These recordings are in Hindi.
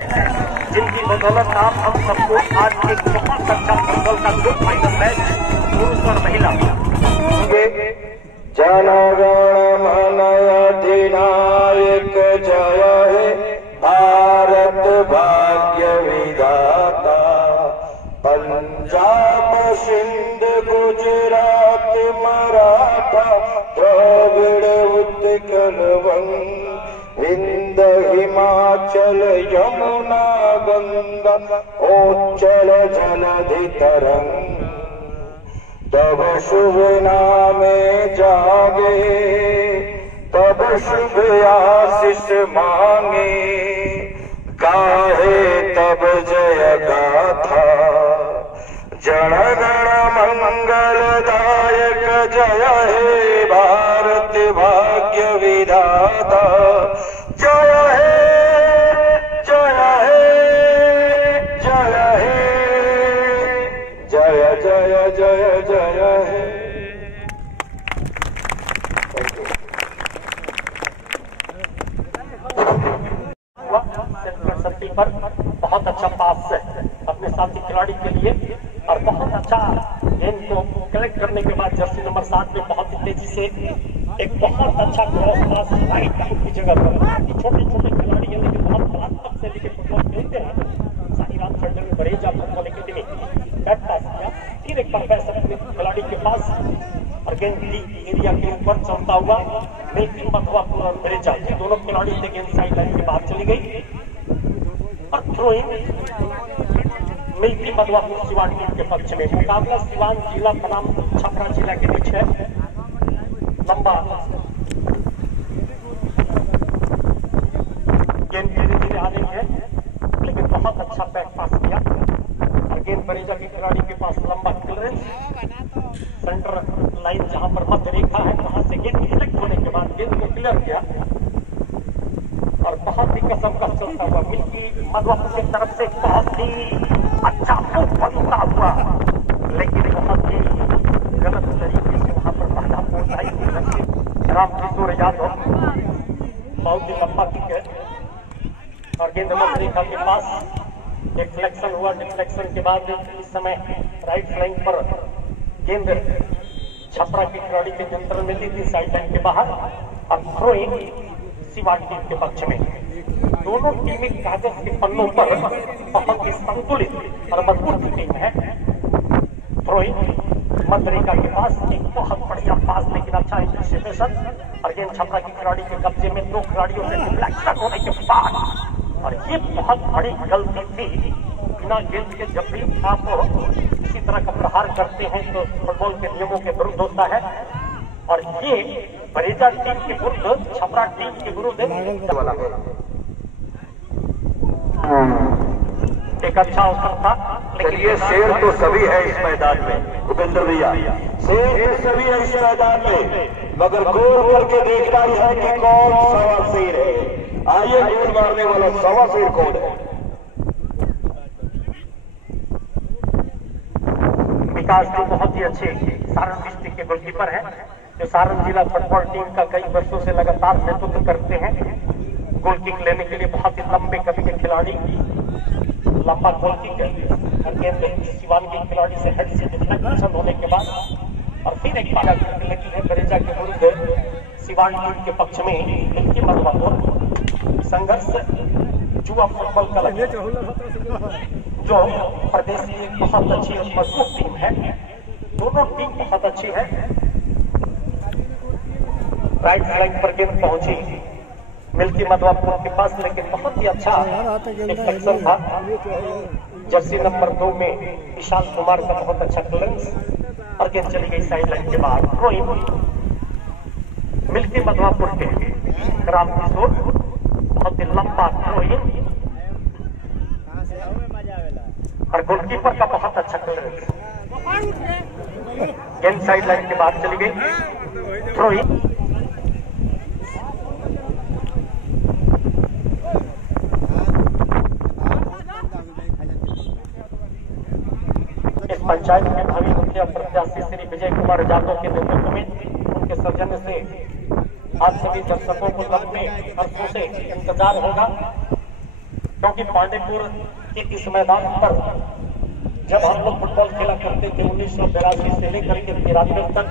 जिनकी बदौलत आप हम सबको आज एक बहुत अच्छा फुटबॉल का ग्रुप फाइनल मैच पुरुष और महिला जनगण मन अधिनायक जय हे भारत भाग्य विधाता। पंजाब सिंध गुजरात मराठा द्रविड़ उत्कल हिंद हिमाचल यमुना गंगा उच्चल जलधि तरंग तब शुभ नामे जागे तब शुभ आशीष मांगे गाहे तब जय गाथा जनगण मंगलदायक जय हे भारत भाग्य विधाता। जय हे जय हे जय हे जय जय जय जय हे। पर बहुत अच्छा पास है अपने साथी खिलाड़ी के लिए और बहुत अच्छा गेंद को कलेक्ट करने के बाद जर्सी नंबर 7 में बहुत ही तेजी से एक बहुत अच्छा क्रॉस पास राइट आउट की जगह पर छोटे छोटे खिलाड़ी हैं लेकिन बहुत कलात्मक से लेकर फुटबॉल खेलते हैं। साईराम खंडर में बरेजा फुटबॉल एकेडमी बैट पास किया फिर एक बार पैसा अपने खिलाड़ी के पास और गेंद एरिया के ऊपर चलता हुआ मिल्की मधवापुर और बरेजा दोनों खिलाड़ी थे। गेंद साइड लाइन के बाहर चली गई और throwing milky Madhwapur Siwan team के पक्ष में। मुकाबला सिवान जिला बनाम छपरा जिला के बीच है। लंबा गेंद धीरे धीरे आ रही है लेकिन बहुत अच्छा बैक पास किया और गेंद बरेजा के खिलाड़ी के पास लंबा क्लियरेंस सेंटर लाइन जहां पर मध्य रेखा है वहां से गेंद कलेक्ट होने के बाद गेंद को क्लियर किया और बहुत ही कसम का चलता हुआ मिल्की मधवापुर की तरफ से बहुत ही अच्छा बनता हुआ लेकिन बहुत ही गलत तरीके से वहां पर बाधा पहुंचाई। रामकिशोर यादव बहुत ही लंबा किक है और गेंद मध्य रेखा के पास डिफ्लेक्शन हुआ। डिफ्लेक्शन के बाद इस समय राइट फ्लैंक पर गेंद छपरा के खिलाड़ी के नियंत्रण में ली थी साइड लाइन के बाहर और थ्रोइंग सिवान टीम के पक्ष में। दोनों टीमें कागज के पन्नों पर बहुत ही संतुलित और मजबूत टीम है। थ्रोइंग मध्य रेखा के पास एक बहुत बढ़िया पास लेकिन अच्छा एंटिसिपेशन और गेंद छपरा के खिलाड़ी के कब्जे में दो खिलाड़ियों से डिफ्लेक्शन होने के बाद और ये बहुत बड़ी गलती थी। बिना गेंद के जब भी आप इसी तरह का प्रहार करते हैं तो फुटबॉल के नियमों के विरुद्ध होता है और ये बरेजा टीम के विरुद्ध छपरा टीम के विरुद्ध एक अच्छा अवसर था। लेकिन ये शेर तो सभी है इस मैदान में भूपेंद्र भैया, शेर तो सभी है इस मैदान में मगर गोल करके देखना ही है कि कौन सवा शेर है। आइए गोल मारने वाला सवा शेर कौन है। विकास जी बहुत ही अच्छे सारण डिस्ट्रिक्ट के गोलकीपर हैं जो सारण जिला फुटबॉल टीम का कई वर्षों से लगातार नेतृत्व करते हैं। गोल किक लेने के लिए बहुत ही लंबे कद के खिलाड़ी लंबा गोल किक और गेंद सिवान के खिलाड़ी से हेड से डिफ्लेक्शन होने के बाद और फिर एक बार लगी है बरेजा के विरुद्ध सिवान टीम के पक्ष में मिल्की मधवापुर संघर्ष युवा फुटबॉल क्लब जो प्रदेश की एक बहुत अच्छी और मजबूत टीम है। दोनों टीम बहुत अच्छी है। राइट फ्लैंक पर गेंद पहुंची मिल्की मधवापुर के पास लेकिन बहुत ही अच्छा डिफ्लेक्शन था। जर्सी नंबर 2 में विशाल कुमार का बहुत अच्छा क्लियरेंस और गेंद चली गई साइड लाइन के बाहर। थ्रोइंग मिल्की मधवापुर के रामकिशोर बहुत ही लंबा थ्रोइंग और गोलकीपर का बहुत अच्छा क्लियरेंस। गेंद साइड लाइन के बाद चली गई। थ्रोइंग इस पंचायत के भावी मुखिया प्रत्याशी श्री विजय कुमार यादव के नेतृत्व में उनके सौजन्य से आप सभी दर्शकों को लंबे वर्षों से इंतजार होगा क्योंकि पांडेपुर के इस मैदान पर जब हम लोग फुटबॉल खेला करते थे 1982 से लेकर के 93 तक,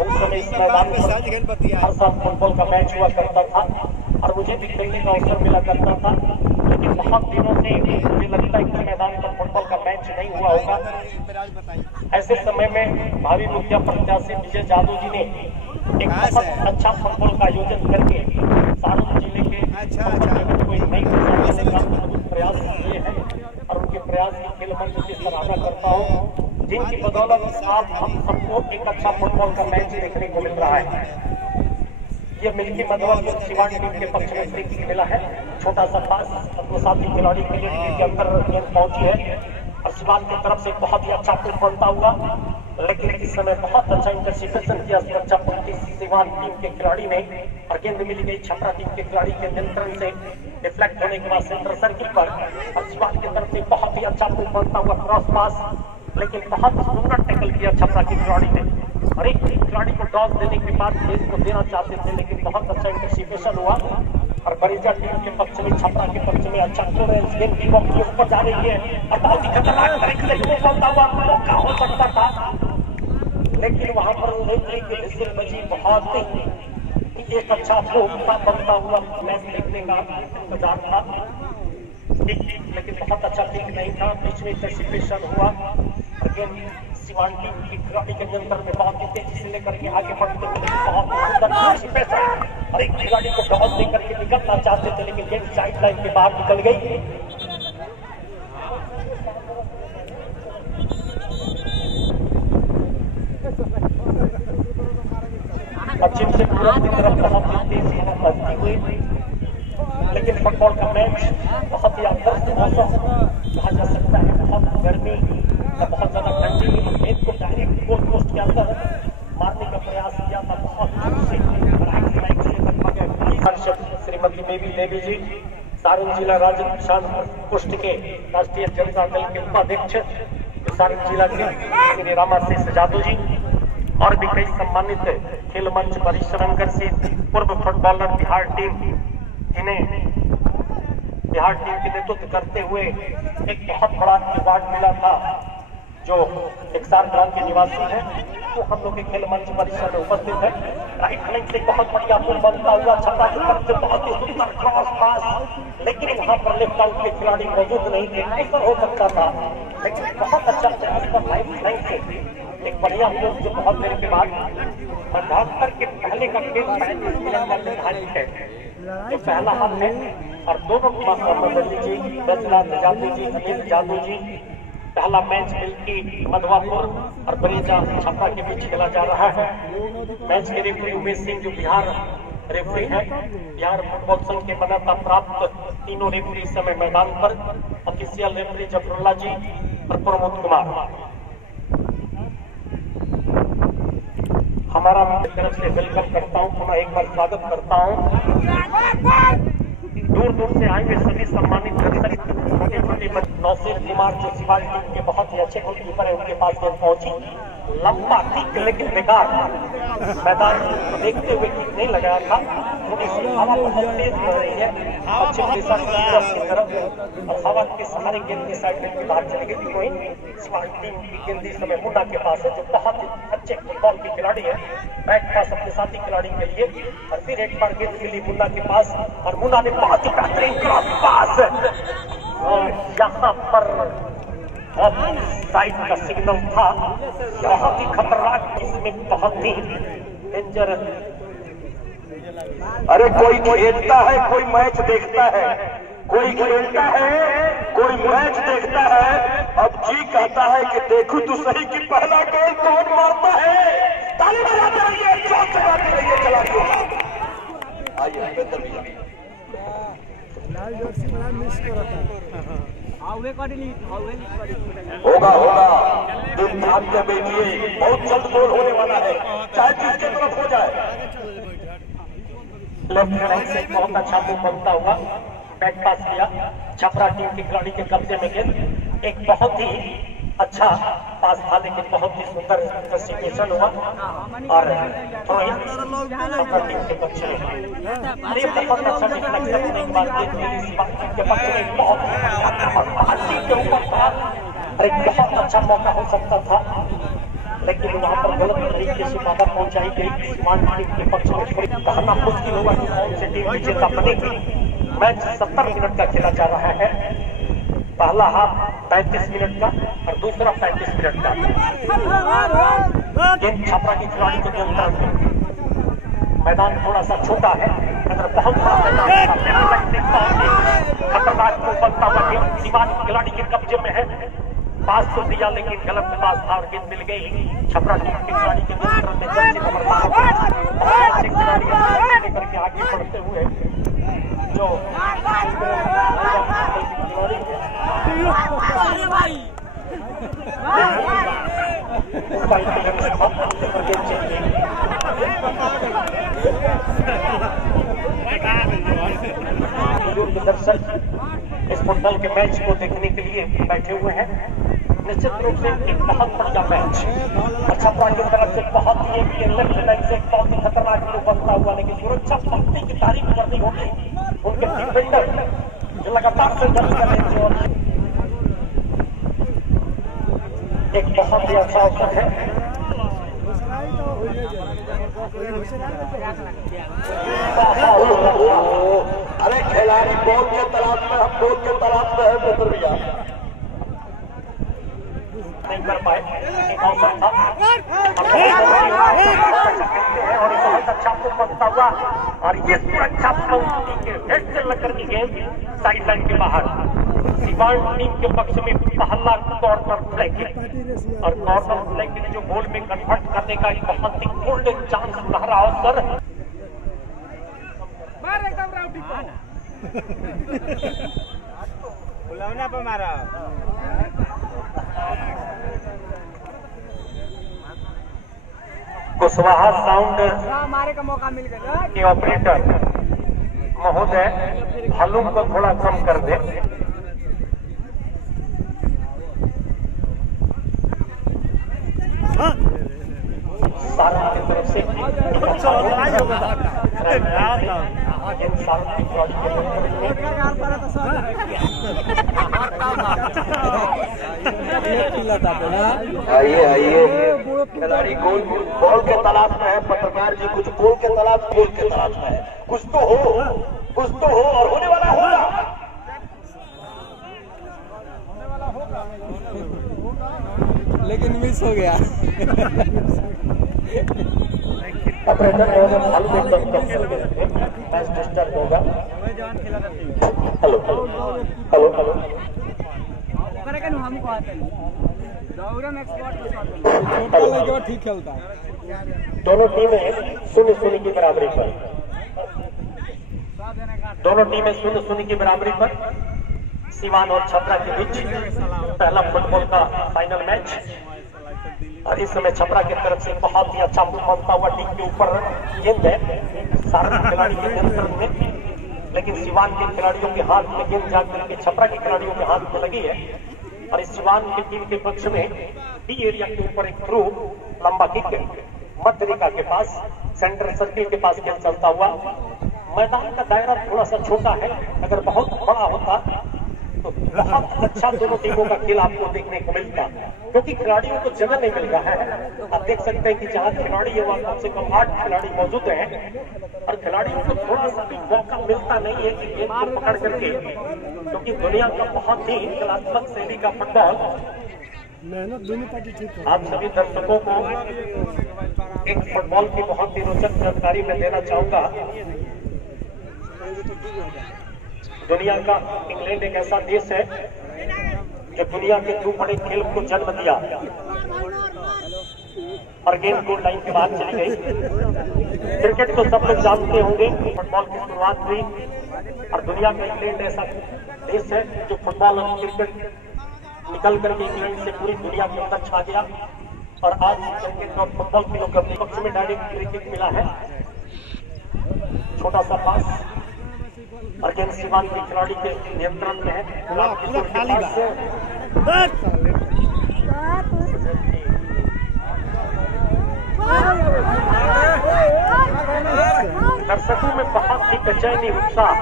उस समय इस मैदान पर हर साल फुटबॉल का मैच हुआ करता था और मुझे भी खेलने का अवसर मिला करता था। लेकिन बहुत दिनों से मुझे लगता है कि मैदान पर फुटबॉल का मैच नहीं हुआ होगा। ऐसे समय में भावी मुखिया प्रत्याशी विजय जादव जी ने एक बहुत अच्छा फुटबॉल का आयोजन करके सारण जिले के कोई नई प्रयास किए हैं और उनके प्रयास की खेल मंच की सराहना करता हूँ, जिनकी बदौलत आप हम सबको एक अच्छा फुटबॉल का मैच देखने को मिल रहा है। ये मिल्की मधवा सिवान टीम के पक्ष में फ्री किक मिला है, छोटा सा पास अपने साथी खिलाड़ी के अंदर गेंद पहुंची है और सिवान की तरफ से बहुत ही अच्छा फुटबॉलता हुआ, लेकिन इस समय बहुत अच्छा इंटरसेप्शन किया सुरक्षा सिवान टीम के खिलाड़ी ने और गेंद मिल गई छपरा टीम के खिलाड़ी के नियंत्रण से डिफ्लेक्ट होने के बाद सेंटर सर्किल पर और सिवान की तरफ से बहुत ही अच्छा फुटबॉलता हुआ क्रॉस पास, लेकिन बहुत सुंदर टैकल किया छपरा के खिलाड़ी ने और एक खिलाड़ी को टॉस देने के बाद गेंद को देना चाहते थे, लेकिन बहुत अच्छा इंटरसेप्शन हुआ और बरीजा टीम के पक्ष में छपरा के पक्ष में अच्छा क्लियरेंस गेंद की बॉल के ऊपर जा रही है और बहुत ही खतरनाक तरीके से फुटबॉलता हुआ मौका हो सकता था, लेकिन वहां पर रेफरी की विजिल बजी। बहुत ही एक अच्छा बनता हुआ मैच देखने का इंतजार था, लेकिन बहुत अच्छा किक नहीं था, बीच में इंटरसेप्शन हुआ और गेंद सिवान टीम की खिलाड़ी के नियंत्रण में बहुत ही तेजी से लेकर के आगे बढ़ते हुए बहुत सुंदर और एक खिलाड़ी को टॉस देकर के निकलना चाहते थे, लेकिन गेंद साइड लाइन के बाहर निकल गई। पश्चिम से पूरब की तरफ बहुत तेज हवा बहती हुई, लेकिन फुटबॉल का मैच बहुत ही आदर्श मौसम कहा जा सकता है। बहुत गर्मी बहुत ज्यादा ठंडी, गेंद को डायरेक्ट गोल पोस्ट के अंदर मारने का प्रयास किया था, बहुत श्रीमती बेबी देवी जी सारण जिला राज्य किसान पुष्ट के राष्ट्रीय जनता दल के उपाध्यक्ष सारण जिला के श्री रामा सिंह जादव जी और भी कई सम्मानित खेल मंच परिश्रमकर से पूर्व फुटबॉलर बिहार टीम, जिन्हें बिहार टीम के नेतृत्व करते हुए एक बहुत बड़ा अवार्ड मिला था, जो एक्सार ग्राम के निवासी हैं, तो हम लोग के खेल मंच परिसर में उपस्थित है। राइट फ्लैंक से बहुत बढ़िया गोल बनता हुआ छपरा की तरफ से बहुत ही सुंदर क्रॉस पास, लेकिन यहाँ पर लेफ्ट आउट के खिलाड़ी मौजूद नहीं थे, ऐसा हो सकता था, लेकिन बहुत अच्छा प्रयास पर राइट फ्लैंक से एक बढ़िया गोल जो बहुत देर के बाद 72 के पहले का खेल 35 मिनट का निर्धारित है, जो पहला हाथ है और दोनों मंडली जी रजनाथ जादव जी अमित जादव जी पहला मैच मिल्की मधवापुर और बरीजा छपरा के बीच खेला जा रहा है। मैच के रेफरी उमेश सिंह जो बिहार रेफरी है, बिहार फुटबॉल संघ के मान्यता प्राप्त तीनों रेफरी इस समय मैदान पर, ऑफिशियल रेफरी जफरुल्ला जी और प्रमोद कुमार। हमारा तरफ से वेलकम करता हूँ, पुनः एक बार स्वागत करता हूँ। दूर दूर से आए हुए सभी सम्मानित दर्शक, छोटे छोटे नौसेर कुमार जो सिवान टीम के बहुत ही अच्छे गोलकीपर है, उनके पास गेंद पहुंची, लंबा किक लेकिन बेकार, मैदान को देखते हुए किक नहीं लगाया था। थोड़ी सी हवा बहुत तेज हो रही है पश्चिम दिशा की तरफ और हवा के सहारे गेंद की साइड में बाहर चली गई। कोई सिवान टीम की गेंद इस समय मुन्ना के पास है, जो बहुत ही अच्छे फुटबॉल के खिलाड़ी है, बैक पास अपने साथी खिलाड़ी के लिए और फिर एक बार गेंद के लिए मुन्ना के पास और मुन्ना ने बहुत ही बेहतरीन क्रॉस पास यहाँ पर साइड का सिग्नल था, बहुत ही खतरनाक, इसमें बहुत ही डेंजर। अरे कोई खेलता है, कोई मैच देखता है, कोई खेलता है, कोई मैच देखता है, अब जी कहता है कि देखो तो सही कि पहला गोल कौन मारता है। ताली बजाते रहिए, चौक चलाते रहिए, चलाते रहिए। आइए लाल जर्सी बड़ा मिस करता होगा होगा, दिन भाग्य में लिए बहुत जल्द गोल होने वाला है, चाहे जिसके तरफ हो जाए। लेफ्ट साइड से बहुत अच्छा मूव बनता हुआ बैक पास किया, छपरा टीम के खिलाड़ी के कब्जे में गेंद, एक बहुत ही अच्छा पास था, लेकिन बहुत ही सुंदर सिचुएशन हुआ और के पक्ष में बहुत अच्छा डिफ्लेक्शन की बात के पक्ष में बहुत के ऊपर था। एक बहुत अच्छा मौका हो सकता था, लेकिन वहां पर गलत तरीके से बाधा पहुंचाई गई। स्मार्ट टीम के पक्ष में थोड़ी कहना मुश्किल होगा कि कौन सी टीम विजेता बनेगी। मैच 70 मिनट का खेला जा रहा है। पहला हाफ 35 मिनट का और दूसरा 35 मिनट का। गेंद छपरा की खिलाड़ी के नियंत्रण में। मैदान थोड़ा सा छोटा है, अगर बहुत बड़ा मैदान खतरनाक को बनता हुआ गेंद सीमा खिलाड़ी के कब्जे में है। पास तो दिया, लेकिन गलत पास था और गेंद मिल गई छपरा टीम के खिलाड़ी के नियंत्रण में। जर्सी नंबर 12 खिलाड़ी लेकर के आगे बढ़ते हुए जो दर्शक इस फुटबॉल के मैच को देखने के लिए बैठे हुए हैं। निश्चित रूप से एक बहुत बढ़िया मैच। अच्छा की तरफ से बहुत ही लेफ्ट लाइन से बहुत ही खतरनाक लोग बनता हुआ, लेकिन सुरक्षा पट्टी की तारीफ करनी होगी उनके डिफेंडर जो लगातार संघर्ष कर रहे थे। एक बहुत ही अच्छा अवसर है। अरे खिलाड़ी बॉल के तलाश में, हम बॉल के तलाश में है बेहतर भैया नहीं कर पाए। एक अवसर था और बहुत अच्छा बनता हुआ और ये सुरक्षा पंक्ति के हेड से लेकर की गेंद साइड लाइन के बाहर। सीवान टीम के पक्ष में पहला कॉर्नर फ्लैग और कॉर्नर फ्लैग जो गोल में कन्वर्ट करने का एक बहुत ही गोल्डन चांस रहा अवसर। बुलावना पर मारा कुशवाहा साउंड मारे का मौका मिल गया के ऑपरेटर महोदय वॉल्यूम को थोड़ा कम कर दे। सारा की तरफ से आइए आइए, खिलाड़ी गोल बॉल के तलाश में है। पत्रकार जी कुछ गोल के तलाश में है। कुछ तो हो और होने वाला होगा। लेकिन मिस हो गया। ऑपरेटर मैच डिस्टर्ब होगा। हेलो ठीक खेलता है। दोनों टीमें 0-0 की बराबरी पर। सीवान और छपरा के बीच पहला फुटबॉल का फाइनल मैच। और इस समय छपरा की तरफ से बहुत ही अच्छा बनता हुआ टीम के ऊपर गेंद है सारा खिलाड़ी के नियंत्रण में, लेकिन सीवान के खिलाड़ियों के हाथ में गेंद जाकर के छपरा के खिलाड़ियों के हाथ में लगी है। और इस सीवान की टीम के पक्ष में बी एरिया के ऊपर एक थ्रू लंबा किक मध्य रेखा के पास सेंटर सर्किल के पास गेंद चलता हुआ। मैदान का दायरा थोड़ा सा छोटा है, अगर बहुत बड़ा होता तो बहुत अच्छा दोनों टीमों का खेल आपको देखने को मिलता, क्योंकि खिलाड़ियों को जगह नहीं मिल रहा है। आप देख सकते हैं कि जहां खिलाड़ी है वहां कम से कम 8 खिलाड़ी मौजूद हैं और खिलाड़ियों को थोड़ा सा भी मौका मिलता नहीं है कि गेंद को पकड़ करके, क्योंकि दुनिया का बहुत ही कलात्मक शैली का फुटबॉल। आप सभी दर्शकों को एक फुटबॉल की बहुत ही रोचक जानकारी मैं देना चाहूंगा। दुनिया का इंग्लैंड एक ऐसा देश है जो दुनिया के 2 बड़े खेल को जन्म दिया और गेम गोल लाइन के बाद चली गई। क्रिकेट तो सब लोग जानते होंगे, फुटबॉल की शुरुआत हुई और दुनिया का इंग्लैंड ऐसा देश है जो फुटबॉल और क्रिकेट निकल करके इंग्लैंड से पूरी दुनिया के अंदर छा गया। और आज क्रिकेट और फुटबॉल के लोग अपने पक्ष में डायरेक्ट क्रिकेट मिला है। छोटा सा पास और गेंद सीवान के खिलाड़ी के नियंत्रण में है। दर्शकों में बहुत ही बेचैनी उत्साह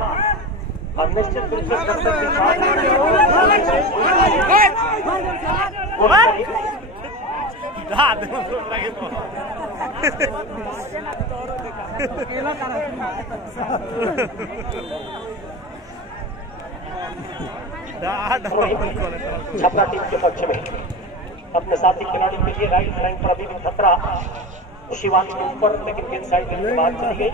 और निश्चित रूप से दर्शक के छपरा टीम के पक्ष में अपने साथी खिलाड़ी के लिए राइट लाइन पर अभी भी खतरा शिवानी के ऊपर, लेकिन गेंद साइड के बाद चली गई।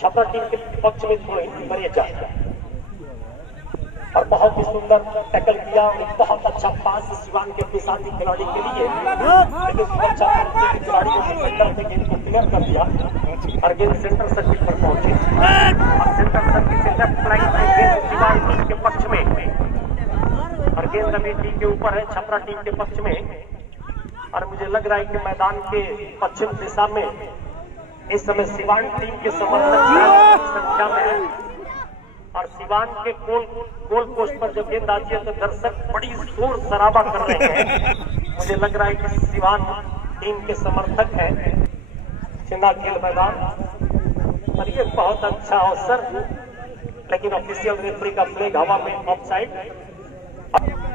छपरा टीम के पक्ष में थोड़ी बरेजा और बहुत ही सुंदर टैकल किया, बहुत अच्छा पास शिवान के अपने साथी खिलाड़ी के लिए, लेकिन सुरक्षा खिलाड़ी ने गेंद को क्लियर कर दिया और गेंद सेंटर सर्किट पर पहुंची और सेंटर सर्किट से लेफ्ट लाइन से गेंद शिवान टीम के पक्ष में और गेंद अभी टीम के ऊपर है छपरा टीम के पक्ष में। और मुझे लग रहा है कि मैदान के पश्चिम दिशा में इस समय सिवान टीम के समर्थक संख्या में है और सिवान के गोल पोस्ट पर जब गेंद आती है तो दर्शक बड़ी शोर शराबा कर रहे हैं। मुझे लग रहा है कि सिवान टीम के समर्थक है। चिंदा खेल मैदान और ये बहुत अच्छा अवसर, लेकिन ऑफिशियल रेफरी का फ्लैग हवा में ऑफ साइड।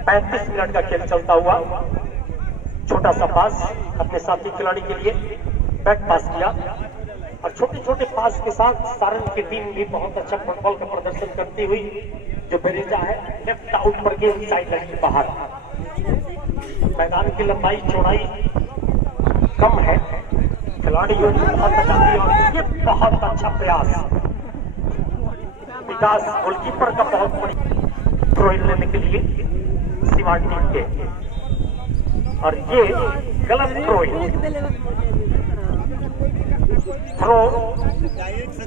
35 मिनट का खेल चलता हुआ छोटा सा पास अपने साथी खिलाड़ी के लिए बैक पास किया और छोटे छोटे पास के साथ सारण की टीम भी बहुत अच्छा फुटबॉल का प्रदर्शन करती हुई जो बेरेजा है लेफ्ट आउट पर गेंद साइड लाइन के बाहर। मैदान की लंबाई चौड़ाई कम है, खिलाड़ी बहुत अच्छा और ये बहुत अच्छा प्रयास विकास गोलकीपर का बहुत बड़ी थ्रो लेने के लिए सिवान टीम के, और ये गलत थ्रो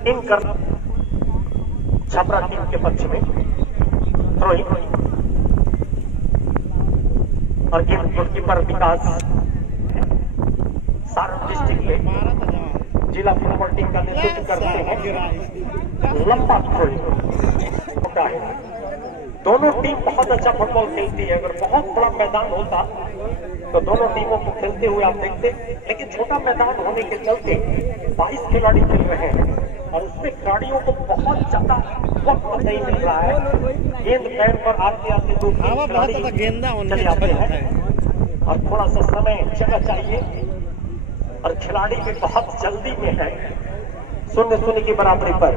इन कर छपरा टीम के पक्ष में थ्रो और गेंद गोलकीपर विकास सारण डिस्ट्रिक्ट के जिला फुटबॉल टीम का नेतृत्व करते हैं। लंबा थ्रो होता है। दोनों टीम बहुत अच्छा फुटबॉल खेलती है। अगर बहुत बड़ा मैदान होता तो दोनों टीमों को खेलते हुए आप देखते, लेकिन छोटा मैदान होने के चलते 22 खिलाड़ी खेल रहे हैं और उसमें खिलाड़ियों को बहुत ज्यादा वक्त नहीं मिल रहा है। गेंद पैर पर आते आते दो खिलाड़ी चले आते हैं और थोड़ा सा समय जगह चाहिए और खिलाड़ी भी बहुत जल्दी में है। 0-0 की बराबरी पर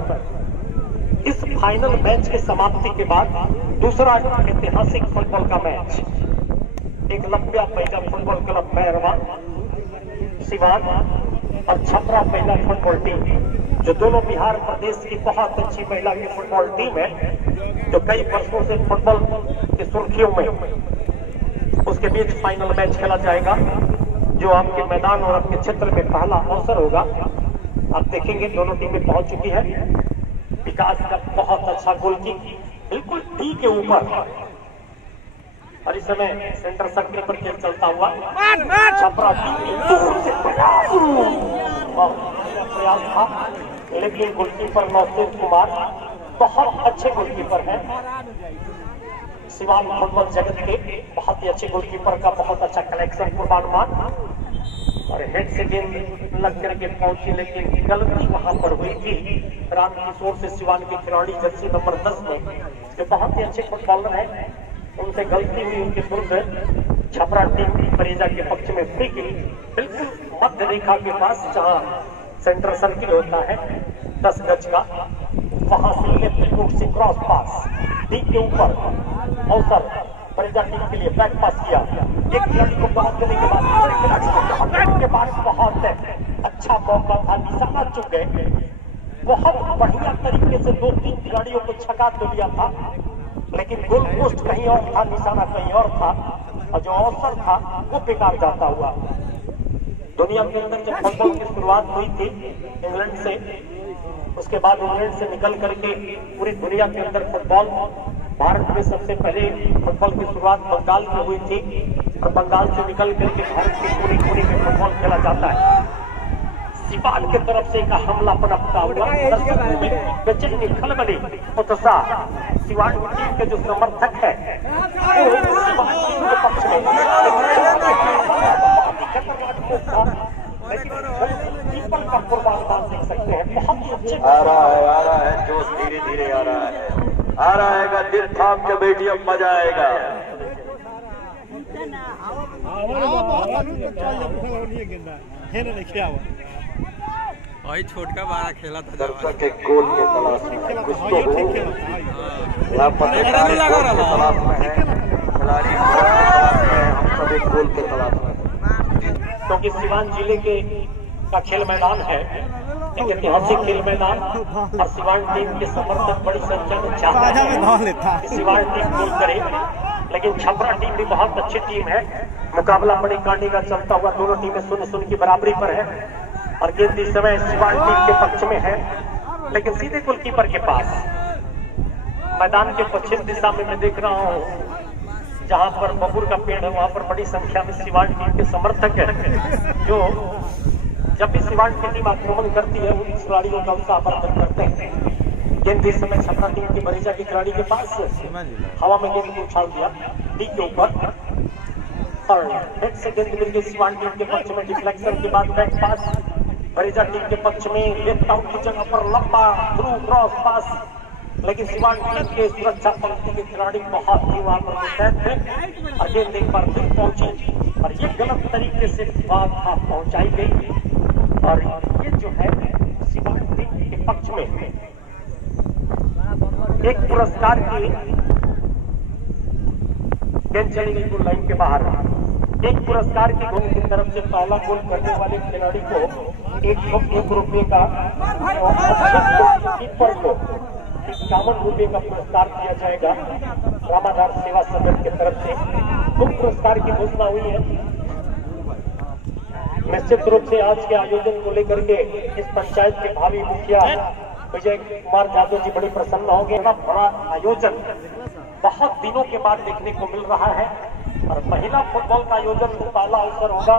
इस फाइनल मैच के समाप्ति के बाद दूसरा ऐतिहासिक फुटबॉल का मैच एक लंबिया पहिला फुटबॉल क्लब मैरवा सिवान और छपरा महिला फुटबॉल टीम, जो दोनों बिहार प्रदेश की बहुत अच्छी महिला की फुटबॉल टीम है जो कई वर्षों से फुटबॉल की सुर्खियों में, उसके बीच फाइनल मैच खेला जाएगा जो आपके मैदान और आपके क्षेत्र में पहला अवसर होगा। आप देखेंगे दोनों टीमें पहुंच चुकी है। विकास का बहुत अच्छा गोल की बिल्कुल टी के ऊपर और इस समय सेंटर सर्किल पर खेल चलता हुआ छपरा प्रयास था, लेकिन गोलकीपर नौसेद कुमार बहुत अच्छे गोलकीपर हैं। सिवान फुटबॉल जगत के बहुत ही अच्छे गोलकीपर का बहुत अच्छा कलेक्शन पूर्वानुमान और हेड से गेंद लग करके पहुंची, लेकिन गलती वहां पर हुई थी रामकिशोर से सिवान के खिलाड़ी जर्सी नंबर 10 में जो बहुत ही अच्छे फुटबॉलर हैं, उनसे गलती हुई। उनके विरुद्ध छपरा टीम बरेजा के पक्ष में फ्री किक बिल्कुल मध्य रेखा के पास जहां सेंटर सर्किल होता है 10 गज का, वहां से लेफ्ट फुट से क्रॉस पास ठीक के ऊपर अवसर बरेजा टीम के लिए बैक पास किया। एक खिलाड़ी को बहुत देने के बाद दूसरे खिलाड़ी को बैक के बाद बहुत अच्छा मौका था, निशाना चुक गए। बहुत बढ़िया तरीके से 2-3 खिलाड़ियों को छका तो लिया था, लेकिन गोल पोस्ट कहीं और था, निशाना कहीं और था और जो अवसर था वो बेकार जाता हुआ। दुनिया के अंदर जब फुटबॉल की शुरुआत हुई थी इंग्लैंड से, उसके बाद इंग्लैंड से निकल करके पूरी दुनिया के अंदर फुटबॉल, भारत में सबसे पहले फुटबॉल की शुरुआत बंगाल में हुई थी और बंगाल से निकल करके भारत की पूरी में फुटबॉल खेला जाता है। सिवान की तरफ से एक हमला पनपता हुआ बेचैनी खलबली उत्साह सिवान टीम के जो समर्थक है सिवान टीम के पक्ष में खतरनाक था, कीपर का पूर्वानुमान देख सकते हैं, बहुत ही अच्छे आ रहा है जोश धीरे धीरे आ रहा है दिल थाम के बैठी, अब मजा आएगा। भाई छोटका बारा खेला था दर्शक के गोल के तलाश में कुछ तो हो, यहाँ पर खिलाड़ी गोल के तलाश में है, खिलाड़ी हम सभी गोल के तलाश में। क्योंकि सिवान जिले के का खेल मैदान है, एक ऐतिहासिक खेल मैदान, और सिवान टीम के समर्थक बड़ी संख्या में चाहते हैं कि सिवान टीम गोल करे, लेकिन छपरा टीम भी बहुत अच्छी टीम है। मुकाबला बड़ी कांडी का चलता हुआ, दोनों टीमें 0-0 की बराबरी पर है और गेंद इस समय सिवान टीम के पक्ष में है, लेकिन सीधे गोलकीपर के पास। मैदान के पश्चिम दिशा में मैं देख रहा हूँ, जहां पर बबूर का पेड़ है, वहां पर बड़ी संख्या में सिवान टीम के समर्थक हैं, जो जब भी सिवान की टीम आक्रमण करती है उन खिलाड़ियों का उत्साह वर्धन करते हैं। गेंद इस समय छपरा टीम की बरीजा के खिलाड़ी के पास हवा में गेंद को उछाल दिया टी के ऊपर, और एक से गेंद मिल गई सिवान टीम के पक्ष में। डिफ्लेक्शन के बाद बैक पास बरीजा टीम के पक्ष में, लेफ्ट आउट की जगह पर लंबा थ्रू क्रॉस पास, लेकिन सिवान टीम के सुरक्षा पंक्ति के खिलाड़ी बहुत ही वहां पर मुस्तैद थे और गेंद एक बार फिर पहुंची और ये गलत तरीके से वहां पहुंचाई गई, और ये जो है सिवान टीम के पक्ष में एक पुरस्कार की गेंद चली गई गोल लाइन के बाहर। एक पुरस्कार की गोल की तरफ से पहला गोल करने वाले खिलाड़ी को 101 रुपये का, कीपर को 51 रुपये का पुरस्कार दिया जाएगा रामाधार सेवा संगठन की तरफ से। कुल पुरस्कार की घोषणा हुई है। निश्चित रूप से आज के आयोजन को लेकर के इस पंचायत के भावी मुखिया विजय कुमार यादव जी बड़े प्रसन्न होंगे। बड़ा आयोजन बहुत दिनों के बाद देखने को मिल रहा है और महिला फुटबॉल का आयोजन पहला अवसर होगा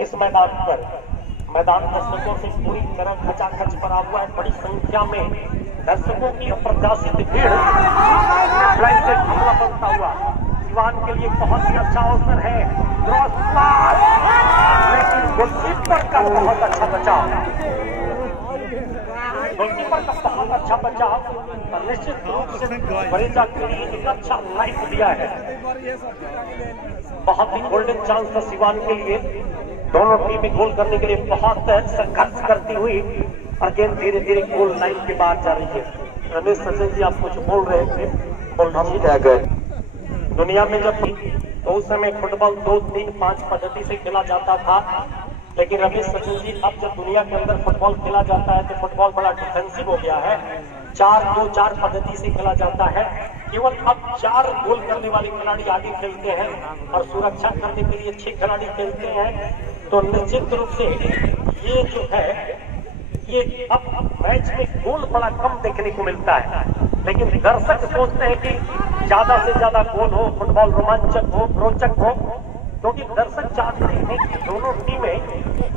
इस मैदान पर। मैदान दर्शकों से पूरी तरह खचाखच भरा हुआ है, बड़ी संख्या में दर्शकों की अप्रत्याशित भीड़ से हमला बनता हुआ सिवान के लिए बहुत ही अच्छा अवसर है। क्रॉस पास, लेकिन गोलकीपर का बहुत अच्छा बचाव, गोलकीपर का बहुत अच्छा बचाव और निश्चित रूप से बरीजा के लिए एक अच्छा लाइफ दिया है। बहुत ही गोल्डन चांस था सिवान के लिए, दोनों टीमें गोल करने के लिए बहुत संघर्ष करती हुई और गेंद धीरे धीरे गोल लाइन के बाहर जा रही है। रमेश सचिन जी आप कुछ बोल रहे थे, बोल क्या गए। दुनिया में जब तो उस समय फुटबॉल 2, 3, 5 पद्धति से खेला जाता था, लेकिन रमेश सचिन जी अब जब दुनिया के अंदर फुटबॉल खेला जाता है तो फुटबॉल बड़ा डिफेंसिव हो गया है। 4-2-4 पद्धति से खेला जाता है। केवल अब 4 गोल करने वाले खिलाड़ी आगे खेलते हैं और सुरक्षा करने के लिए 6 खिलाड़ी खेलते हैं। तो निश्चित रूप से ये जो है ये अब मैच में गोल बड़ा कम देखने को मिलता है, लेकिन दर्शक सोचते हैं कि ज्यादा से ज्यादा गोल हो, फुटबॉल रोमांचक हो, रोचक हो, क्योंकि दर्शक चाहते हैं कि दोनों टीमें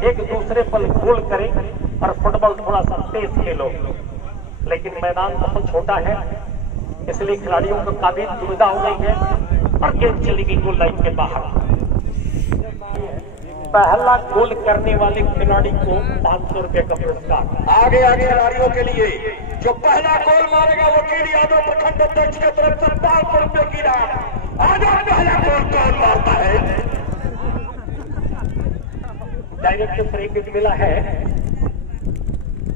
एक दूसरे पर गोल करें और फुटबॉल थोड़ा सा तेज खेलो। लेकिन मैदान बहुत छोटा है, इसलिए खिलाड़ियों को काफी दुविधा हो गई है और गेंद चली गई गोल लाइन के बाहर। पहला गोल करने वाले खिलाड़ी को 500 रुपए का पुरस्कार। आगे खिलाड़ियों के लिए जो पहला गोल मारेगा वकील यादव प्रखंड अध्यक्ष की तरफ से 500 रुपए की राशि। आगे पहला गोल कौन मारता है? डायरेक्ट फ्री किक मिला है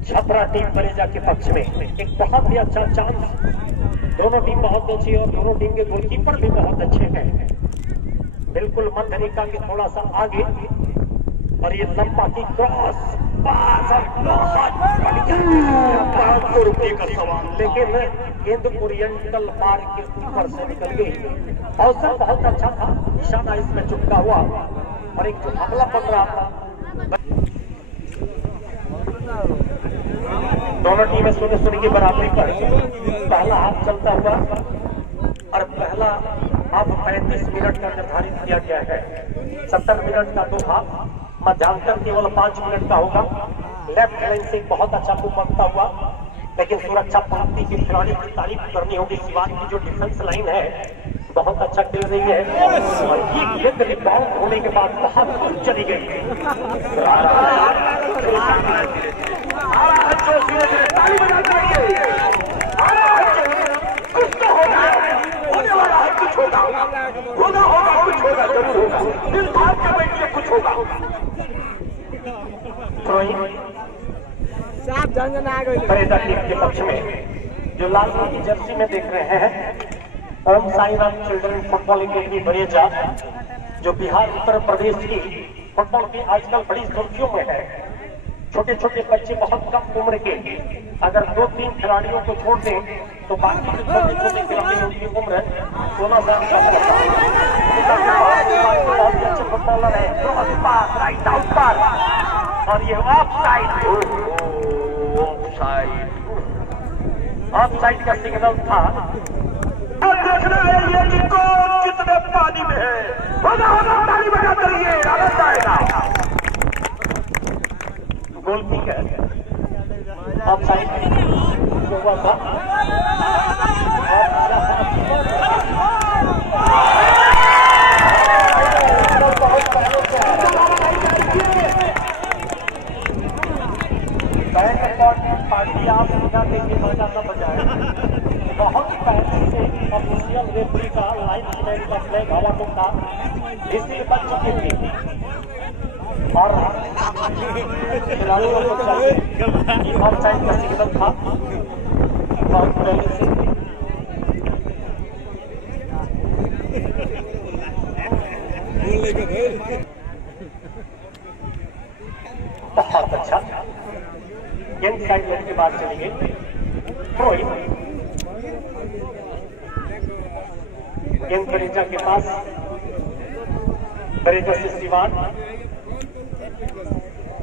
छपरा टीम बरीजा के पक्ष में। एक बहुत ही अच्छा चांस, दोनों टीम बहुत अच्छी और दोनों टीम के गोलकीपर भी बहुत अच्छे हैं। बिल्कुल मध्य रेखा के थोड़ा सा आगे और ये लंबा की क्रॉस पास और बहुत 500 रुपये का सवाल, लेकिन गेंद ओरिएंटल मार्ग के ऊपर से निकल गई। अवसर बहुत अच्छा था, निशाना इसमें चुपका हुआ और एक जो हमला बन रहा था। दोनों टीमें 0-0 की बराबरी पर। पहला हाफ चलता हुआ और पहला हाफ 35 मिनट का निर्धारित किया गया है। 70 मिनट का 2 हाफ, मध्यांतर केवल 5 मिनट का होगा। लेफ्ट लाइन से बहुत अच्छा मूव बनता हुआ, लेकिन सुरक्षा पंक्ति के खिलाड़ी की तारीफ करनी होगी। सिवान की जो डिफेंस लाइन है बहुत अच्छा खेल रही है और ये गेंद रिबाउंड होने के बाद बहुत दूर चली गई। ताली बजाते रहिए। कुछ तो होगा, होने वाला है, कुछ होगा, होगा होगा, कुछ होगा, जरूर होगा। दिल भाग के बैठिए, कुछ होगा। बरेजा टीम के पक्ष में जो लाल रंग की जर्सी में देख रहे हैं Om Sai Ram children football academy Bareja, जो बिहार उत्तर प्रदेश की फुटबॉल की आजकल बड़ी सुर्खियों में है। छोटे छोटे बच्चे बहुत कम उम्र के, अगर 2-3 खिलाड़ियों को छोड़ दें तो बाकी के छोटे छोटे खिलाड़ियों की उम्र 16 साल का होता है। अच्छे फुटबॉलर है, राइट आउट पर, और ये ऑफ साइड का सिग्नल था। अब देखना है ये कि कौन कितने पानी में है। होगा होगा, ताली बजाते रहिए, आनंद आएगा। गोल किक है, ऑफ साइड हुआ था। पार्टी आप बिना देखे मजा न बजाए। बहुत पहले से ऑफिशियल रेफरी का लाइनमैन का फ्लैग हवा में था, इसलिए बच चुकी थी और खिलाड़ियों को चाहिए कि ऑफ साइड का सिग्नल था बहुत पहले से। बहुत अच्छा गेंद साइड लाइन के बाद चली गई। थ्रो-इन, गेंद बरेजा के पास, बरेजा से सिवान,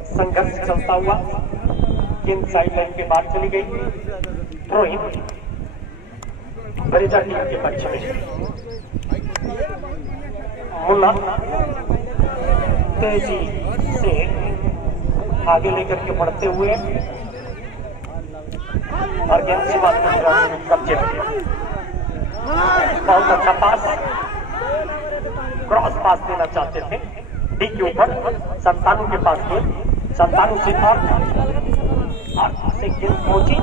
संघर्ष चलता हुआ गेंद साइड लाइन के बाद चली गई। थ्रो-इन बरेजा टीम के पक्ष में। मुन्ना तेजी से आगे लेकर के बढ़ते हुए और गेंद सीमा कब्जे में। बहुत अच्छा पास, क्रॉस पास देना चाहते थे डी के ऊपर, संतानु के पास गेंद, संतानु से गेंद पहुंची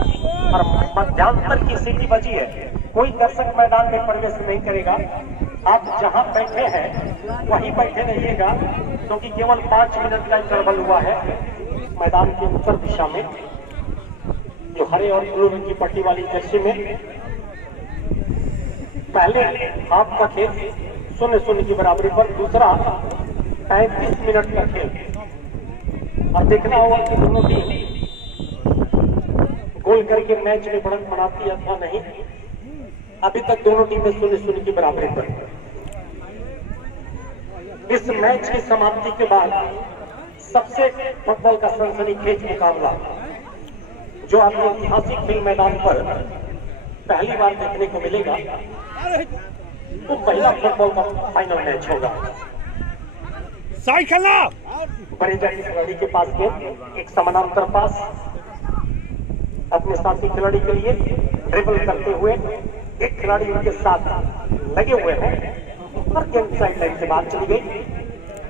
और मध्यांतर की सीटी बजी है। कोई दर्शक मैदान में प्रवेश नहीं करेगा, आप जहां बैठे हैं वहीं बैठे रहिएगा, क्योंकि केवल 5 मिनट का इंटरवल हुआ है। मैदान के उत्तर दिशा में जो हरे और ब्लू रंग की पट्टी वाली जर्सी में पहले हाफ का खेल 0-0 की बराबरी पर, दूसरा 35 मिनट का खेल। और देखना होगा कि दोनों टीम गोल करके मैच में बढ़त बनाती है अथवा नहीं। अभी तक दोनों टीमें 0-0 की बराबरी पर। इस मैच की समाप्ति के बाद सबसे फुटबॉल का सनसनीखेज मुकाबला जो आपको ऐतिहासिक खेल मैदान पर पहली बार देखने को मिलेगा, वो महिला फुटबॉल का फाइनल मैच होगा। बरेजा की खिलाड़ी के पास गेंद, एक समानांतर पास अपने साथी खिलाड़ी के लिए, ड्रिबल करते हुए एक खिलाड़ी उनके साथ लगे हुए हैं और गेंद साइड लाइन के बाद चली गई।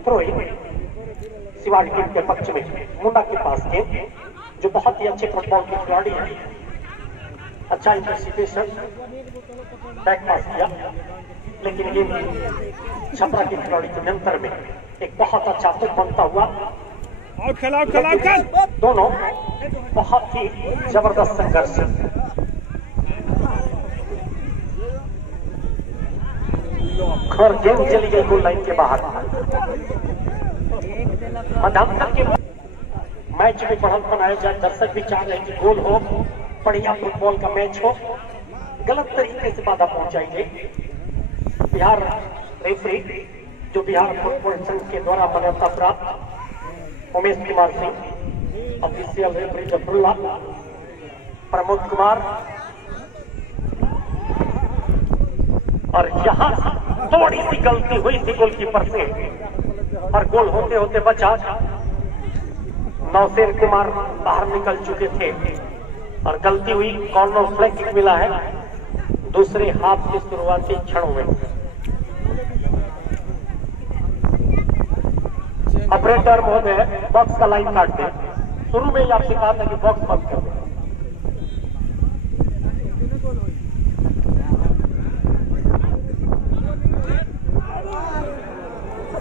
थ्रो-इन सिवाड़ टीम के पक्ष में। मुन्ना के पास गेंद, जो बहुत ही अच्छे फुटबॉल के खिलाड़ी हैं, अच्छा इंटरसिपेशन बैक पास किया, लेकिन ये छपरा के खिलाड़ी के नियंत्रण में एक बहुत अच्छा तुक बनता हुआ। दोनों बहुत ही जबरदस्त संघर्ष। और गेंद चली गई गोल लाइन के बाहर। मध्यांतर के मैच में बढ़त बनाया जाए, दर्शक भी चाह रहे हैं कि गोल हो, बढ़िया फुटबॉल का मैच हो, गलत तरीके से बाधा पहुंचाई गई। बिहार रेफरी, जो बिहार फुटबॉल संघ के द्वारा मान्यता प्राप्त उमेश कुमार सिंह, ऑफिशियल रेफरी जफरुल्ला, प्रमोद कुमार, और यहाँ थोड़ी सी गलती हुई थी गोलकीपर से और गोल होते होते बचा। नौसेर कुमार बाहर निकल चुके थे और गलती हुई, कॉर्नर फ्लैग किक मिला है दूसरे हाफ के शुरुआती क्षणों में। ऑपरेटर महोदय बॉक्स का लाइन काट दे। शुरू में ही आपसे कहा था कि बॉक्स बंद कर दे।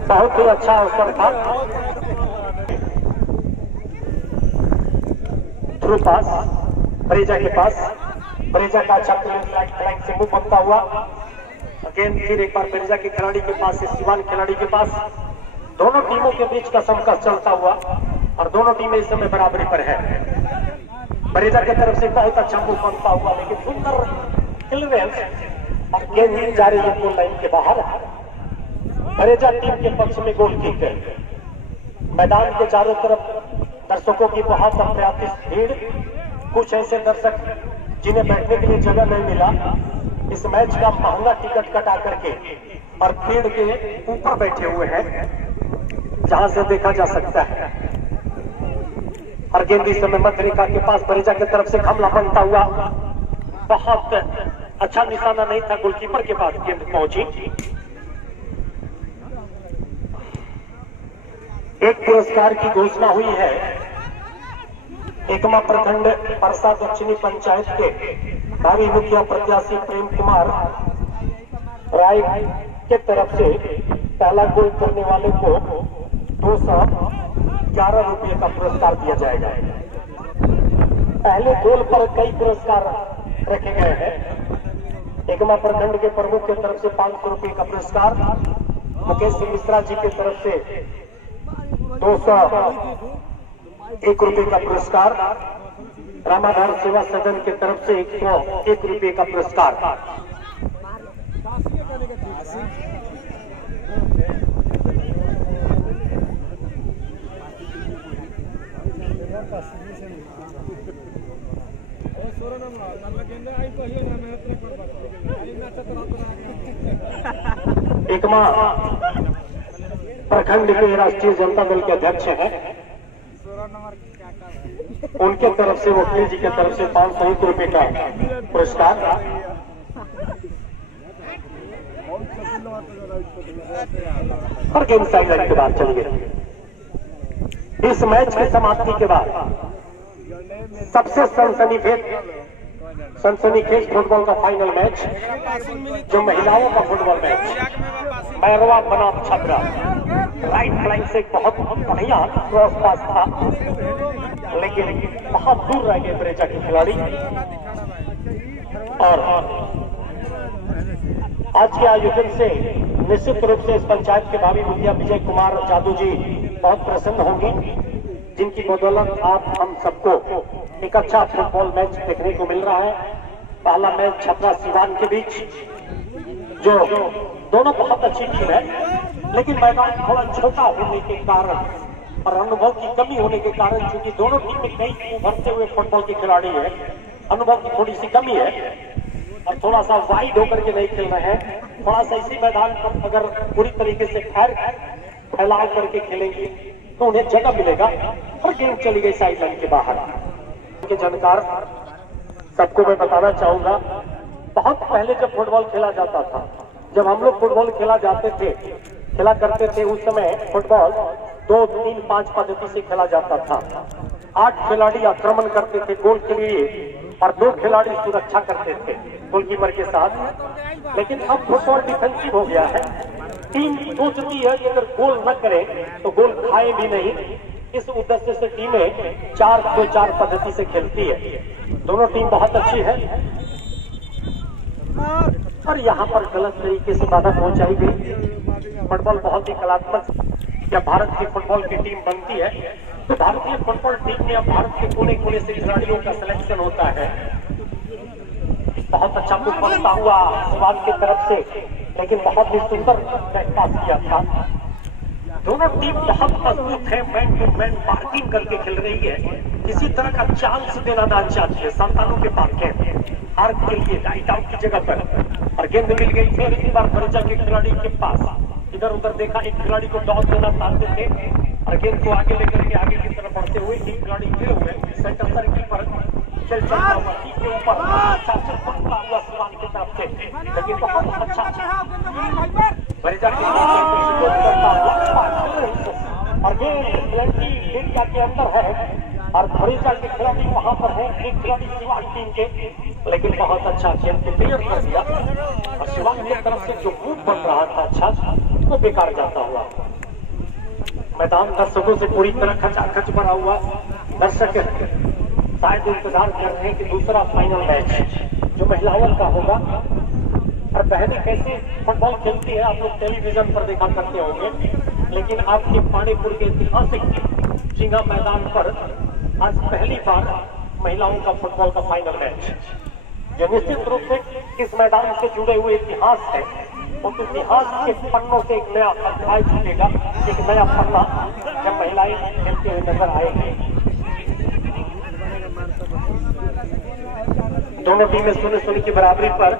बहुत ही अच्छा अवसर था। थ्रू पास ब्रेजा के पास, ब्रेजा का अच्छा फ्लैग से मुंह बनता हुआ अगेन फिर एक बार ब्रेजा के खिलाड़ी के पास से सिवान खिलाड़ी के पास। दोनों टीमों के बीच का समकस चलता हुआ और दोनों टीमें इस समय बराबरी पर है। ब्रेजा की तरफ से बहुत अच्छा मुंह बनता हुआ लेकिन सुंदर क्लियरेंस और गेंद जा रही है गोल लाइन के बाहर। ब्रेजा टीम के पक्ष में गोल किक है। मैदान के चारों तरफ दर्शकों की बहुत अप्रत्याशित भीड़। कुछ ऐसे दर्शक जिन्हें बैठने के लिए जगह नहीं मिला इस मैच का महंगा टिकट कटा करके और भीड़ के ऊपर बैठे हुए हैं जहां से देखा जा सकता है। और गेंद इस समय मध्य रेखा के पास ब्रेजा की तरफ से हमला बनता हुआ बहुत अच्छा निशाना नहीं था, गोलकीपर के पास गेंद पहुंची। एक पुरस्कार की घोषणा हुई है। एकमा प्रखंड परसा दक्षिणी पंचायत के भावी मुखिया प्रत्याशी प्रेम कुमार राय के तरफ से पहला गोल करने वाले को 211 रुपये का पुरस्कार दिया जाएगा। पहले गोल पर कई पुरस्कार रखे गए हैं। एकमा प्रखंड के प्रमुख की तरफ से 500 रुपये का पुरस्कार, मुकेश मिश्रा जी की तरफ से 201 रुपये का पुरस्कार, रामाधार सेवा सदन की तरफ से 101 रुपये का पुरस्कार। एकमा प्रखंड के राष्ट्रीय जनता दल के अध्यक्ष हैं, उनके तरफ से वकील जी की तरफ से 501 रुपये का पुरस्कार। और गेम साइड के बाद चलिए इस मैच की समाप्ति के बाद सबसे सनसनीखेज फुटबॉल का फाइनल मैच, जो महिलाओं का फुटबॉल मैच, मैरवा बनाम छपरा। राइट फ्लैंक से बहुत बढ़िया क्रॉस पास था लेकिन बहुत दूर रह गए ब्रेजा के खिलाड़ी। और आज के आयोजन से निश्चित रूप से इस पंचायत के भावी मुखिया विजय कुमार जादू जी बहुत प्रसन्न होंगी, जिनकी बदौलत आप हम सबको एक अच्छा फुटबॉल मैच देखने को मिल रहा है। पहला मैच छपरा सिवान के बीच, जो दोनों बहुत अच्छी टीम है लेकिन मैदान थोड़ा छोटा होने के कारण और अनुभव की कमी होने के कारण, क्योंकि दोनों टीम में कई उभरते हुए फुटबॉल के खिलाड़ी हैं, अनुभव की थोड़ी सी कमी है और थोड़ा सा वाइड होकर के नहीं खेल रहे हैं। थोड़ा सा इसी मैदान पर अगर पूरी तरीके से फैलाव करके खेलेंगे तो उन्हें जगह मिलेगा। और गेम चली गई साइड लाइन के बाहर। के जानकार सबको मैं बताना चाहूंगा, बहुत पहले जब फुटबॉल खेला जाता था, जब हम लोग फुटबॉल खेला करते थे उस समय फुटबॉल 2, 3, 5 पद्धति से खेला जाता था। 8 खिलाड़ी आक्रमण करते थे गोल के लिए और 2 खिलाड़ी सुरक्षा करते थे गोलकीपर के साथ। लेकिन अब फुटबॉल डिफेंसिव हो गया है। टीम सोचती है कि अगर गोल न करे तो गोल खाए भी नहीं। इस उद्देश्य से टीमें 4-2-4 पद्धति से खेलती है। दोनों टीम बहुत अच्छी है और यहाँ पर गलत तरीके से बाधा पहुंचाई गई। फुटबॉल बहुत ही कलात्मक, जब भारत की फुटबॉल की टीम बनती है तो भारतीय फुटबॉल टीम में अब भारत के कोने कोने से खिलाड़ियों का सिलेक्शन होता है। बहुत अच्छा कुछ बनता हुआ सिवान की तरफ से, लेकिन बहुत ही सुंदर पास किया था। दोनों टीम बहुत मजबूत है, मैन टू मैन मार्किंग करके खेल रही है। किसी तरह का चांस देना ना चाहती है। संतानों के पास गेंद आर्क के लिए राइट आउट की जगह पर और गेंद मिल गई फिर इसी बार ब्रेजा के खिलाड़ी के पास। इधर उधर देखा, एक खिलाड़ी को डॉट देना चाहते थे और गेंद को आगे लेकर के आगे की तरफ बढ़ते हुए एक खिलाड़ी गिरे हुए सेंटर सर्किल पर चल चलता हुआ के ऊपर पकड़ा हुआ सिवान की तरफ से, लेकिन बहुत अच्छा ब्रेजा के और गेंद एरिया के अंदर है और बरेजा के खिलाड़ी वहां पर है, एक खिलाड़ी सिवान टीम के, लेकिन बहुत अच्छा खेल के क्लियर कर दिया और सिवान की तरफ से जो मूव बन रहा था अच्छा वो बेकार जाता हुआ। मैदान दर्शकों से पूरी तरह खचाखच भरा हुआ, दर्शक शायद इंतजार कर रहे हैं कि दूसरा फाइनल मैच जो महिलाओं का होगा। और बहनें कैसे फुटबॉल खेलती है आप लोग टेलीविजन पर देखा करते होंगे, लेकिन आपके पानीपुर के ऐतिहासिक चिंगा मैदान पर आज पहली बार महिलाओं का फुटबॉल का फाइनल मैच, जो निश्चित रूप से इस मैदान से जुड़े हुए इतिहास है, उस इतिहास के पन्नों से एक नया अध्याय जुड़ेगा, एक नया पन्ना जब महिलाएं खेलते हुए नजर आएंगे। दोनों टीमें 0-0 की बराबरी पर,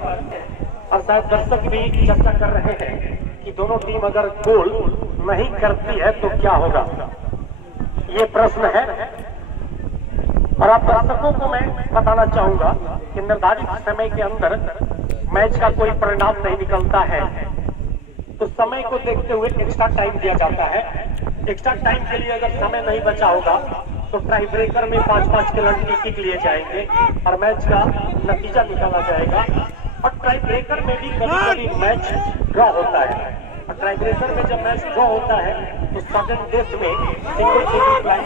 और शायद दर्शक भी चर्चा कर रहे हैं कि दोनों टीम अगर गोल नहीं करती है तो क्या होगा, ये प्रश्न है। और आप दर्शकों को मैं बताना चाहूंगा कि निर्धारित समय के अंदर मैच का कोई परिणाम नहीं निकलता है तो समय को देखते हुए एक्स्ट्रा टाइम दिया जाता है। एक्स्ट्रा टाइम के लिए अगर समय नहीं बचा होगा तो टाई ब्रेकर में 5-5 खिलाड़ी किक लिए जाएंगे और मैच का नतीजा निकाला जाएगा। और टाई ब्रेकर में भी कभी-कभी मैच ड्रॉ होता है, और टाई ब्रेकर में जब मैच ड्रॉ होता है तो सडन डेथ में सिंगल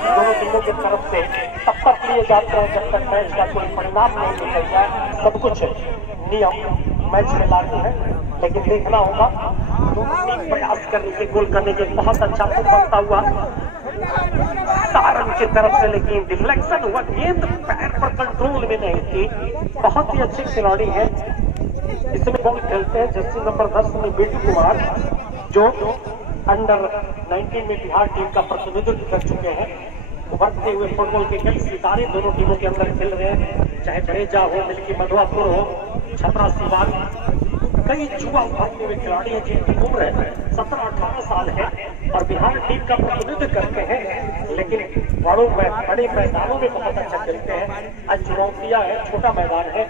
दोनों टीमों की तरफ से तब तक लिए जाते हैं जब तक मैच का कोई परिणाम नहीं निकल जाए। सब कुछ नियम मैच में लागू है, लेकिन देखना होगा प्रयास करने के गोल करने के बहुत अच्छा बनता हुआ सारंग की तरफ से, लेकिन डिफ्लेक्शन हुआ, गेंद पैर पर कंट्रोल में नहीं थी। बहुत ही अच्छे खिलाड़ी हैं, इसमें बॉल खेलते हैं जर्सी नंबर 10 में बेटू कुमार, जो अंडर 19 में बिहार टीम का प्रतिनिधित्व कर चुके हैं। उभरते हुए फुटबॉल के कई सितारे दोनों टीमों के अंदर खेल रहे हैं, चाहे बरेजा हो, मिल्की मधुआपुर हो, छपरा सिवान, कई युवा उभरते हुए खिलाड़ी हैं जिनकी उम्र 17-18 साल है और बिहार टीम का प्रतिनिधित्व करते हैं, लेकिन बड़े मैदानों में बहुत अच्छा खेलते हैं। आज चुनौतियां है, छोटा मैदान है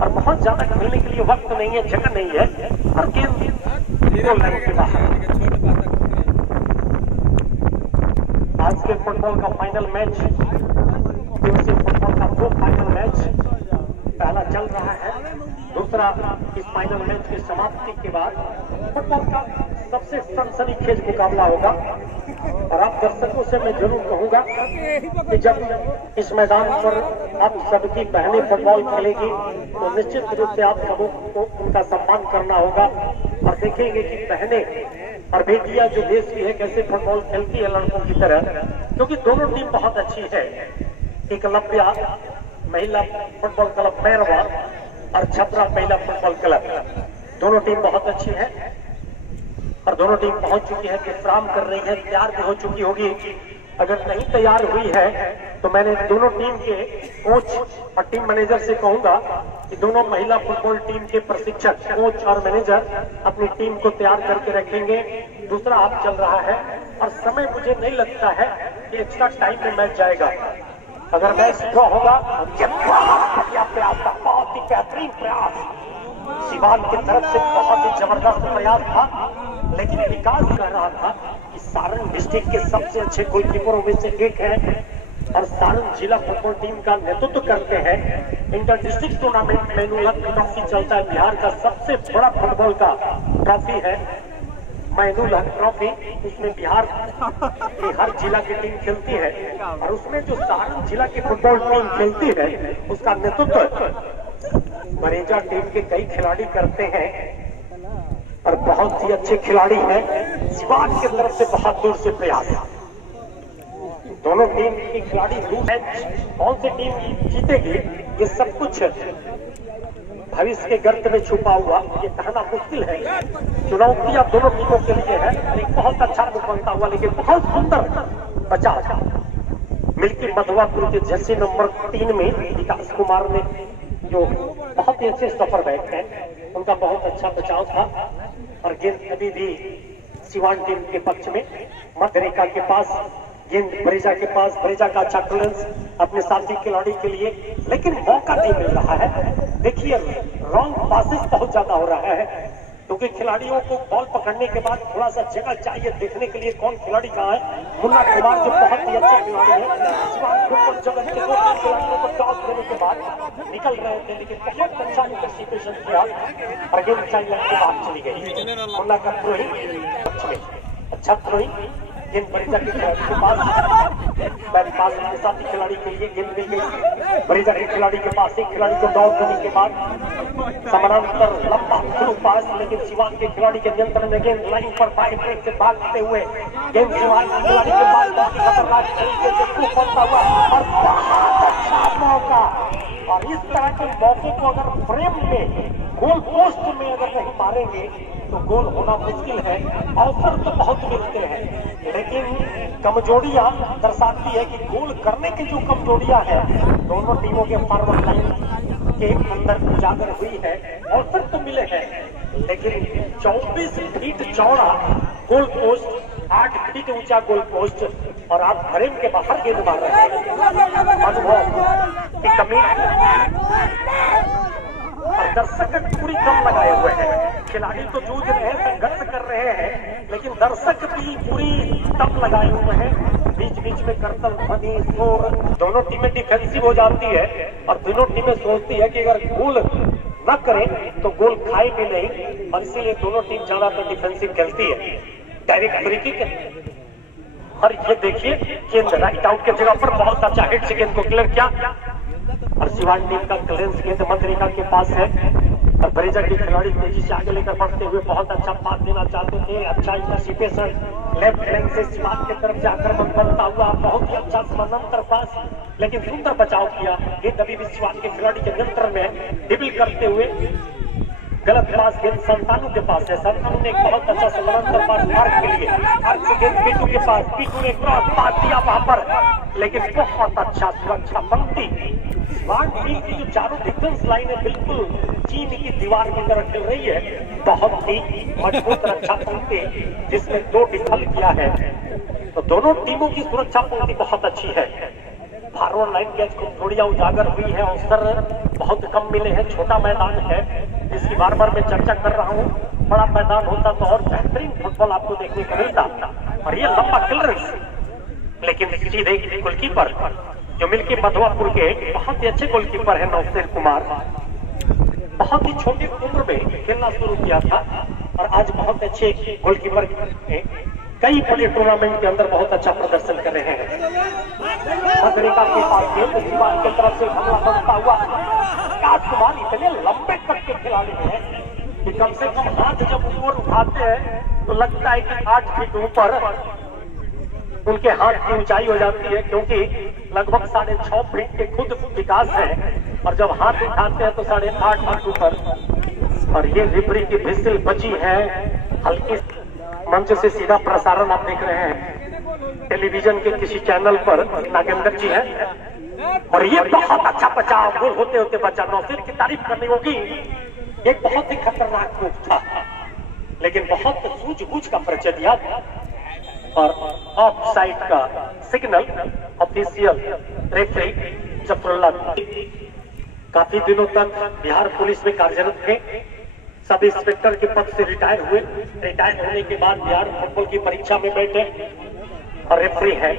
और बहुत ज्यादा खेलने के लिए वक्त नहीं है, जगह नहीं है और गेंद के बाहर। आज के फुटबॉल का फाइनल मैच, फुटबॉल का 2 फाइनल मैच, पहला चल रहा है, दूसरा इस फाइनल मैच की समाप्ति के बाद फुटबॉल का सबसे सनसनीखेज मुकाबला होगा। और आप दर्शकों से मैं जरूर कहूंगा कि जब इस मैदान पर आप सबकी बहनें फुटबॉल खेलेगी तो निश्चित रूप से आप सबों को उनका सम्मान करना होगा और देखेंगे कि बहनें और बेटियां जो देश की है कैसे फुटबॉल खेलती है लड़कों की तरह, क्योंकि दोनों टीम बहुत अच्छी है। एकलव्य महिला फुटबॉल क्लब मैरवा और छपरा महिला फुटबॉल क्लब, दोनों टीम बहुत अच्छी है और दोनों टीम पहुंच चुकी है, विश्राम कर रही है, तैयार भी हो चुकी होगी। अगर नहीं तैयार हुई है तो मैंने दोनों टीम के कोच और टीम मैनेजर से कहूंगा कि दोनों महिला फुटबॉल टीम के प्रशिक्षक, कोच और मैनेजर अपनी टीम को तैयार करके रखेंगे। दूसरा हाफ चल रहा है और समय मुझे नहीं लगता है कि एक्स्ट्रा टाइम में मैच जाएगा। अगर मैच ड्रॉ होगा, प्रयास था, बहुत ही बेहतरीन प्रयास सिवान की तरफ से, बहुत ही जबरदस्त प्रयास था, लेकिन विकास कह रहा था कि सारण डिस्ट्रिक्ट के सबसे अच्छे गोलकीपरों में से एक है और सारण जिला फुटबॉल टीम का नेतृत्व करते हैं। Inter district tournament manual trophy चलता है, बिहार का सबसे बड़ा फुटबॉल का ट्रॉफी है मैनुअल ट्रॉफी। उसमें बिहार की हर जिला की टीम खेलती है और उसमें जो सारण जिला की फुटबॉल टीम खेलती है उसका नेतृत्व बरेजा टीम के कई खिलाड़ी करते हैं और बहुत ही अच्छे खिलाड़ी हैं। सिवान की तरफ से बहुत दूर से प्रयास, दोनों टीम की खिलाड़ी दूर है, कौन सी टीम जीतेगी ये सब कुछ भविष्य के गर्त में छुपा हुआ, ये कहना मुश्किल है। चुनौतियां दोनों टीमों के लिए है, एक बहुत अच्छा मुख बनता हुआ लेकिन बहुत सुंदर बचाव मिल्की मधुआपुर के जर्सी नंबर 3 में विकास कुमार ने, जो बहुत ही अच्छे स्टॉपर बैक हैं, उनका बहुत अच्छा बचाव था और गेंद अभी भी सिवान टीम के पक्ष में, मध्य रेखा के पास गेंद बरेजा के पास, बरेजा का अच्छा क्लियरेंस अपने साथी खिलाड़ी के लिए, लेकिन मौका नहीं मिल रहा है। देखिए रॉन्ग पासेस बहुत ज्यादा हो रहा है, क्योंकि खिलाड़ियों को बॉल पकड़ने के बाद थोड़ा सा जगह चाहिए देखने के लिए कौन खिलाड़ी कहाँ है। मुन्ना कुमार जो बहुत ही अच्छा खिलाड़ी है, शिवान बिल्कुल जगह के 2-3 खिलाड़ियों को टॉस देने के बाद निकल रहे थे, लेकिन बहुत अच्छा इंटरसिपेशन किया और गेंद चाइल्ड के बाद चली गई। मुन्ना का थ्रोइंग अच्छा थ्रोइंग, गेंद बरीजा के खिलाड़ी के पास, बैट पास के साथ ही खिलाड़ी के लिए गेंद मिल गई। बरीजा के खिलाड़ी के पास एक खिलाड़ी को डॉट देने के बाद समानांतर लंबा थ्रू पास, लेकिन सिवान के खिलाड़ी के नियंत्रण में गेंद लाइन पर बाई ब्रेक से भागते हुए गेंद सिवान के खिलाड़ी के पास बहुत ही खतरनाक तरीके से थ्रू करता हुआ और बहुत अच्छा मौका। और इस तरह के मौके को अगर फ्रेम में गोल पोस्ट में अगर नहीं मारेंगे तो गोल होना मुश्किल है। अवसर तो बहुत मिलते हैं, लेकिन कमजोरियां दर्शाती है कि गोल करने की जो कमजोरियां है दोनों टीमों के फॉरवर्ड लाइन के अंदर उजागर हुई है। अवसर तो मिले हैं, लेकिन 24 फीट चौड़ा गोल पोस्ट, 8 फीट ऊंचा गोल पोस्ट और आप फ्रेम के बाहर गेंद मार रहे हैं। अनुभव की कमी और दर्शक पूरी कम लगाए हुए हैं। खिलाड़ी तो जूझ रहे हैं, संघर्ष कर रहे हैं, लेकिन दर्शक भी पूरी दम लगाए हुए हैं। बीच बीच में करतल ध्वनि शोर, दोनों टीमें डिफेंसिव हो जाती है और दोनों टीमें सोचती है कि अगर गोल न करें तो गोल खाए भी नहीं, और इसीलिए दोनों टीम ज्यादातर डिफेंसिव खेलती है। डायरेक्ट फ्री किक और ये देखिए गेंद राइट आउट के जगह पर बहुत अच्छा हिट से गेंद को क्लियर किया और सिवान टीम का क्लियरेंस गेंद मध्य के पास है और बरीजा के खिलाड़ी तेजी से आगे लेकर बढ़ते हुए बहुत अच्छा पास देना चाहते थे। अच्छा इंटरसिपेशन लेफ्ट लेग से सिवान की तरफ से आक्रमण बनता हुआ बहुत ही अच्छा समानांतर पास, लेकिन सुंदर बचाव किया। गेंद अभी भी सिवान के खिलाड़ी के नियंत्रण में ड्रिबल करते हुए गलत पास गेंद संतानु के पास है। संतानु ने एक बहुत अच्छा समानांतर पास आर्क के लिए, आर्क से गेंद पीटू के पास, पीटू ने क्रॉस पास दिया वहां पर, लेकिन बहुत अच्छा सुरक्षा पंक्ति। स्मार्ट टीम की जो चारों डिफेंस लाइन है बिल्कुल चीन की दीवार की तरह खेल रही है। बहुत ही मजबूत रक्षा पंक्ति जिसने 2 डिफल किया है, तो दोनों टीमों की सुरक्षा पंक्ति बहुत अच्छी है। फॉरवर्ड लाइन कैच को थोड़ी उजागर हुई है, अवसर बहुत कम मिले हैं। छोटा मैदान है जिसकी बार बार मैं चर्चा कर रहा हूँ। बड़ा मैदान होता तो और बेहतरीन फुटबॉल आपको देखने को मिलता। और ये लंबा क्लियरेंस, लेकिन सीधे गोलकीपर जो मिल्की मधवापुर के बहुत ही अच्छे गोलकीपर है नौसेर कुमार, बहुत ही छोटी उम्र में खेलना शुरू किया था और आज बहुत अच्छे गोलकीपर कई बड़े टूर्नामेंट के अंदर बहुत अच्छा प्रदर्शन कर रहे हैं। अमेरिका के पास गेंद सिवान की तरफ से हमला बनता हुआ, कुमार इतने लंबे तक के खिलाड़ी हैं कि कम से कम हाथ जब ऊपर उठाते हैं तो लगता है कि 8 फीट ऊपर उनके हाथ की ऊंचाई हो जाती है, क्योंकि लगभग 6.5 फीट के खुद विकास है और जब हाथ उठाते हैं तो 8.5 फीट ऊपर। और ये रिफरी की विसिल बची है हल्की। मंच से सीधा प्रसारण आप देख रहे हैं टेलीविजन के किसी चैनल पर, नागेंद्र जी हैं और ये बहुत अच्छा बचाव, गोल होते होते बचा। नौसेर की तारीफ करनी होगी, एक बहुत ही खतरनाक मूव था, लेकिन बहुत सूझबूझ का परिचय दिया और ऑफ साइड का सिग्नल ऑफिशियल रेफरी जफरुल्ला काफी दिनों तक बिहार पुलिस में कार्यरत थे। सब इंस्पेक्टर के पद से रिटायर हुए। रिटायर होने के बाद बिहार फुटबॉल की परीक्षा में बैठे और रेफरी है।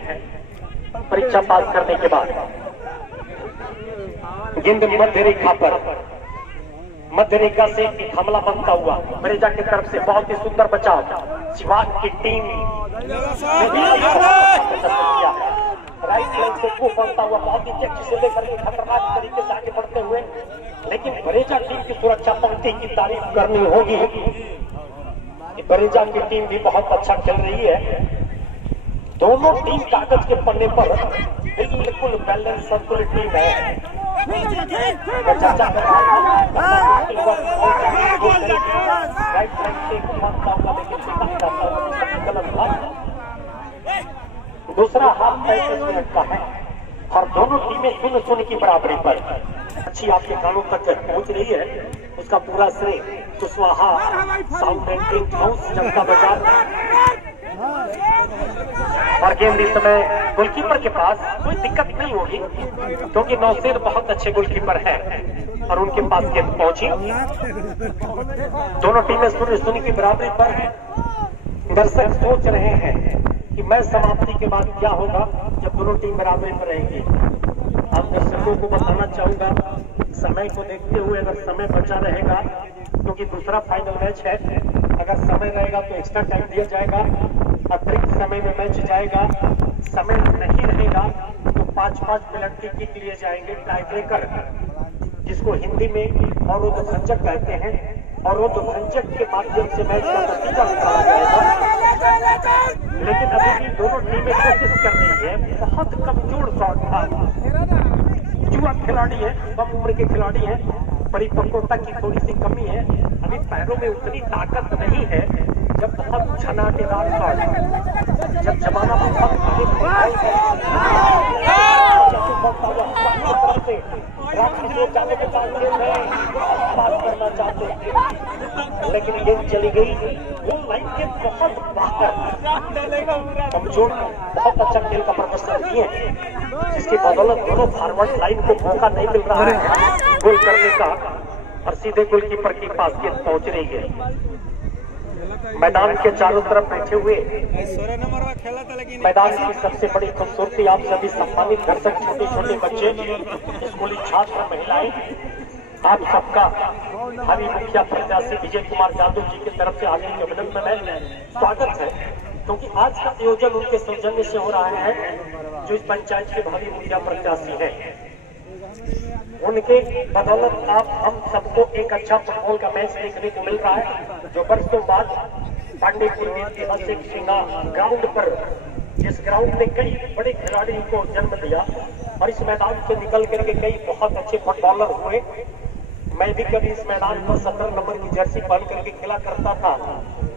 परीक्षा पास करने के बाद गेंद मध्य रेखा पर, मध्य रेखा से एक हमला बनता हुआ बरेजा की तरफ से बहुत ही सुंदर बचाव। सिवान की टीम राइट लाइन से को बनता हुआ बहुत ही चेक से लेकर के खतरनाक तरीके से आगे बढ़ते हुए, लेकिन बरेजा टीम की सुरक्षा पंक्ति की तारीफ करनी होगी। बरेजा की टीम भी बहुत अच्छा खेल रही है। दोनों टीम कागज के पन्ने पर बिल्कुल बैलेंस संतुलित टीम है। चर्चा कर रहा राइट लाइन से दूसरा हाफ 35 मिनट का है और दोनों टीमें 0-0 की बराबरी पर अच्छी आपके कानों तक पहुंच रही है। उसका पूरा श्रेय कुशवाहा, साउथ एंड हाउस, जनता बाजार और गेंद इस समय गोलकीपर के पास कोई दिक्कत नहीं होगी, क्योंकि नौसेर बहुत अच्छे गोलकीपर है। और उनके पास गेंद पहुंची। दोनों टीमें शून्य की बराबरी पर हैं। दर्शक सोच रहे हैं कि मैच समाप्ति के बाद क्या होगा जब दोनों टीम बराबरी पर रहेंगी। आप दर्शकों को बताना चाहूंगा, समय को देखते हुए अगर समय बचा रहेगा, क्योंकि दूसरा फाइनल मैच है, अगर समय रहेगा तो एक्स्ट्रा टाइम दिया जाएगा, अतिरिक्त समय में मैच जाएगा। समय नहीं रहेगा तो 5-5 पेनल्टी किक लिए जाएंगे, टाई ब्रेकर, जिसको हिंदी में अवरोधभंजक कहते हैं। अवरोधभंजक के माध्यम से मैच का नतीजा निकाला जाएगा। लेकिन अभी भी दोनों टीमें कोशिश कर रही है। बहुत कमजोर शॉट था, युवा खिलाड़ी है, कम उम्र के खिलाड़ी है, परिपक्वता की थोड़ी सी कमी है, अभी पैरों में उतनी ताकत नहीं है। जब बहुत झनाटेदार शॉट, जब जमाना बहुत जाने के बाद बात करना चाहते हैं, लेकिन गेंद चली गई वो लाइन के बहुत बाहर। कमजोर बहुत अच्छा खेल का प्रदर्शन किए, जिसकी बदौलत दोनों फॉरवर्ड लाइन को मौका नहीं मिल रहा है गोल करने का, और सीधे गोलकीपर के पास गेंद पहुंच रही है। मैदान के चारों तरफ बैठे हुए मैदान की सबसे बड़ी खूबसूरती आप सभी सम्मानित दर्शक, छोटे छोटे बच्चे, स्कूली छात्र, महिलाएं, आप सबका भावी मुखिया प्रत्याशी विजय कुमार यादव जी की तरफ से हार्दिक अभिनंदन है, स्वागत है। क्योंकि आज का आयोजन उनके सौजन्य से हो रहा है, जो इस पंचायत के भावी मुखिया प्रत्याशी है। उनके बदौलत हम सबको एक अच्छा फुटबॉल का मैच देखने को मिल रहा है, जो वर्षों बाद पांडेपुर के ऐतिहासिक ग्राउंड पर, जिस ग्राउंड ने कई बड़े खिलाड़ियों को जन्म दिया, और इस मैदान से निकल करके कई बहुत अच्छे फुटबॉलर हुए। मैं भी कभी इस मैदान पर 17 नंबर की जर्सी पहन करके खेला करता था,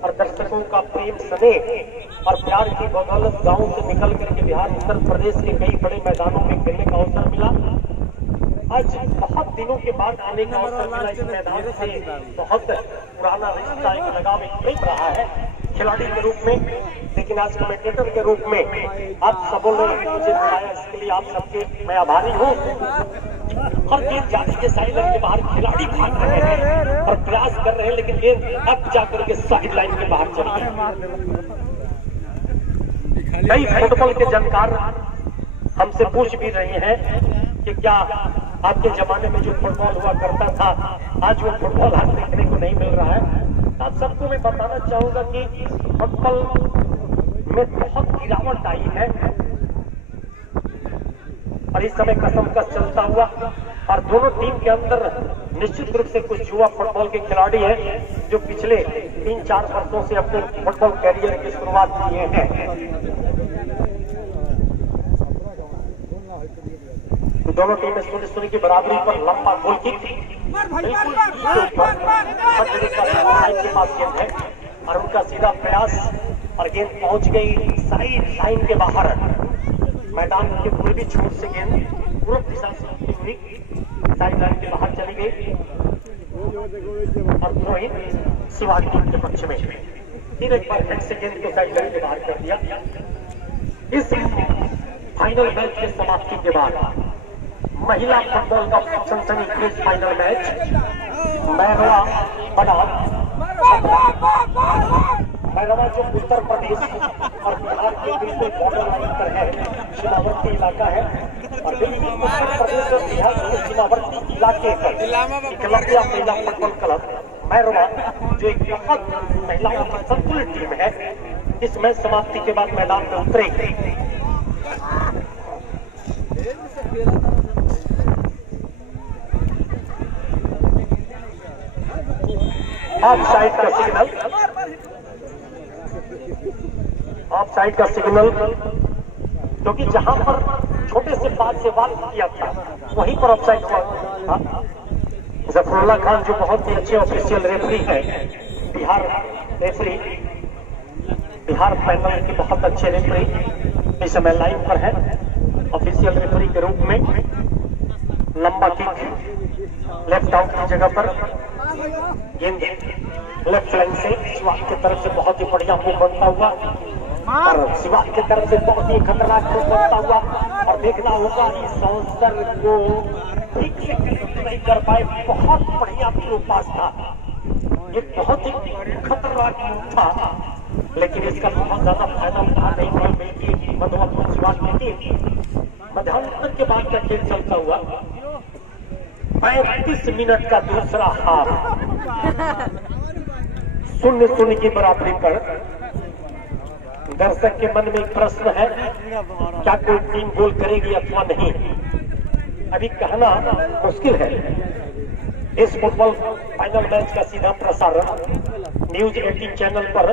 और दर्शकों का प्रेम, स्नेह और प्यार की बदौलत गांव से निकल करके बिहार, उत्तर प्रदेश के कई बड़े मैदानों में खेलने का अवसर मिला। आज बहुत दिनों के बाद आने का अवसर मिला इस मैदान से। बहुत पुराना रिश्ता, एक लगाव एक रहा है खिलाड़ी के रूप में, लेकिन आज कमेंटेटर के रूप में आप सबों ने मुझे बुलाया, इसके लिए आप सबके मैं आभारी हूँ। हर गेंद जाने के साइड लाइन के बाहर खिलाड़ी भाग रहे हैं और प्रयास कर रहे हैं, लेकिन गेंद अब जाकर के साइड लाइन के बाहर चली गई। कई फुटबॉल के जानकार हमसे पूछ भी रहे हैं कि क्या आपके जमाने में जो फुटबॉल हुआ करता था, आज वो फुटबॉल आज देखने को नहीं मिल रहा है। आप सबको मैं बताना चाहूंगा कि फुटबॉल में बहुत गिरावट आई है, और इस समय कसमकस चलता हुआ, और दोनों टीम के अंदर निश्चित रूप से कुछ युवा फुटबॉल के खिलाड़ी हैं जो पिछले 3-4 वर्षों से अपने फुटबॉल कैरियर की शुरुआत किए हैं। दोनों टीमें 0-0 की बराबरी पर लंबा गोल किक बिल्कुल के पास गेंद है, और उनका सीधा प्रयास, और गेंद पहुंच गई साइड लाइन के बाहर। मैदान के पूर्वी छोर से गेंद पूर्व दिशा से होती हुई साइड लाइन के बाहर चली गई, और थ्रो-इन शिवा टीम के पक्ष में। फिर एक बार हेड से गेंद को साइड लाइन के बाहर कर दिया। इस फाइनल मैच की समाप्ति के बाद महिला फुटबॉल का सनसनीखेज फाइनल मैच मैरवा बनाम मैरवा, जो उत्तर प्रदेश और बिहार के बिल्कुल बॉर्डर लाइन पर है, सीमावर्ती इलाका है, और बिल्कुल उत्तर प्रदेश और बिहार के सीमावर्ती इलाके पर एकलव्य महिला फुटबॉल क्लब मैरवा, जो एक बहुत महिलाओं की संतुलित टीम है, इस मैच समाप्ति के बाद मैदान में उतरेगी। ऑफ साइड का सिग्नल, ऑफ साइड का सिग्नल, क्योंकि जहां पर छोटे से बात से बात किया था वहीं पर ऑफ साइड हुआ। जफरुल्लाह खान जो बहुत ही अच्छे ऑफिशियल रेफरी है, बिहार रेफरी, बिहार पैनल के बहुत अच्छे रेफरी इस समय लाइन पर है ऑफिशियल रेफरी के रूप में। लंबा किक लेफ्ट आउट की जगह पर, गेंद लेफ्ट लाइन से शिवाग की तरफ से बहुत ही बढ़िया मूव बनता हुआ, और शिवाग की तरफ से बहुत ही खतरनाक मूव बनता हुआ, और देखना होगा इस अवसर को ठीक से नहीं कर पाए। बहुत बढ़िया थ्रो पास था, ये बहुत ही खतरनाक मूव था, लेकिन इसका बहुत ज्यादा फायदा उठा नहीं पाई बल्कि मधुआपुर सिवान की टीम। मध्यांतर के बाद का खेल चलता हुआ 35 मिनट का दूसरा हाफ 0-0 की बराबरी पर। दर्शक के मन में एक प्रश्न है, क्या कोई टीम गोल करेगी अथवा नहीं, अभी कहना मुश्किल है। इस फुटबॉल फाइनल मैच का सीधा प्रसारण न्यूज 18 चैनल पर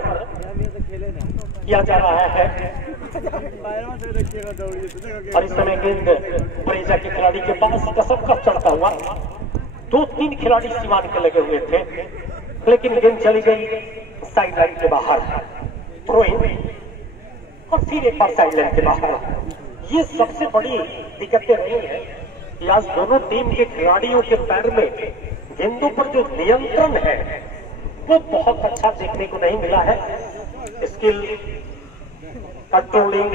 किया जा रहा है और इस समय गेंद बरेजा के खिलाड़ी के पास कसम चढ़ता हुआ 2-3 खिलाड़ी सीमान के लगे हुए थे, लेकिन गेंद चली गई साइड लाइन के बाहर। थ्रोइंग और फिर एक बार साइड लाइन के बाहर। ये सबसे बड़ी दिक्कतें रही है कि आज दोनों टीम के खिलाड़ियों के पैर में गेंदों पर जो नियंत्रण है वो बहुत अच्छा देखने को नहीं मिला है। स्किल, कंट्रोलिंग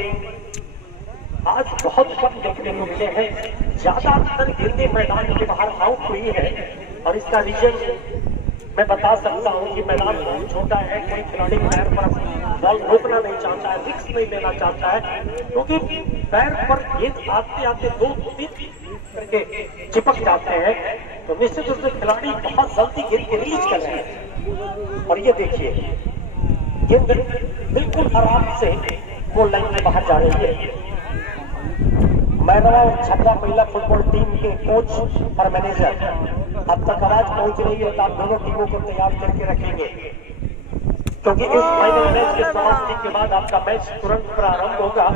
आज बहुत कम देखने को मिले हैं। ज्यादातर गेंदें मैदान के बाहर आउट हुई है और इसका रीजन मैं बता सकता हूं कि मैदान बहुत छोटा है, कोई खिलाड़ी पैर पर बॉल रोकना नहीं चाहता है, रिस्क नहीं लेना चाहता है, क्योंकि पैर पर गेंद आते आते 2-3 करके चिपक जाते हैं, तो निश्चित रूप से खिलाड़ी बहुत जल्दी गेंद को रिलीज कर रहे हैं। और ये देखिए गेंद बिल्कुल आराम से गोल लाइन के बाहर जा रही है। मैदान और छपरा महिला फुटबॉल टीम के कोच और मैनेजर अब तक आवाज पहुंच रही है तो आप दोनों टीमों को तैयार करके रखेंगे, क्योंकि इस फाइनल मैच के समाप्ति के बाद आपका मैच तुरंत प्रारंभ होगा।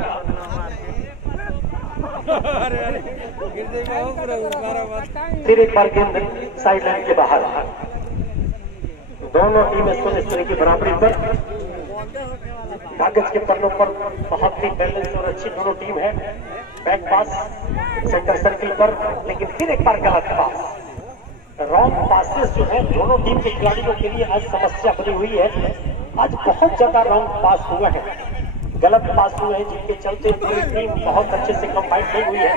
फिर एक बार गेंद साइड लाइन के बाहर। दोनों टीमें 0-0 की बराबरी पर। कागज के पन्नों पर बहुत ही बैलेंस और अच्छी दोनों टीम है। बैक पास सेंटर सर्किल पर, लेकिन फिर एक बार गलत पास। रॉन्ग पासेस जो है दोनों टीम के खिलाड़ियों के लिए आज समस्या बनी हुई है। आज बहुत ज्यादा रॉन्ग पास हुआ है, गलत पास हुए हैं, जिनके चलते पूरी टीम बहुत अच्छे से कंबाइन नहीं हुई है।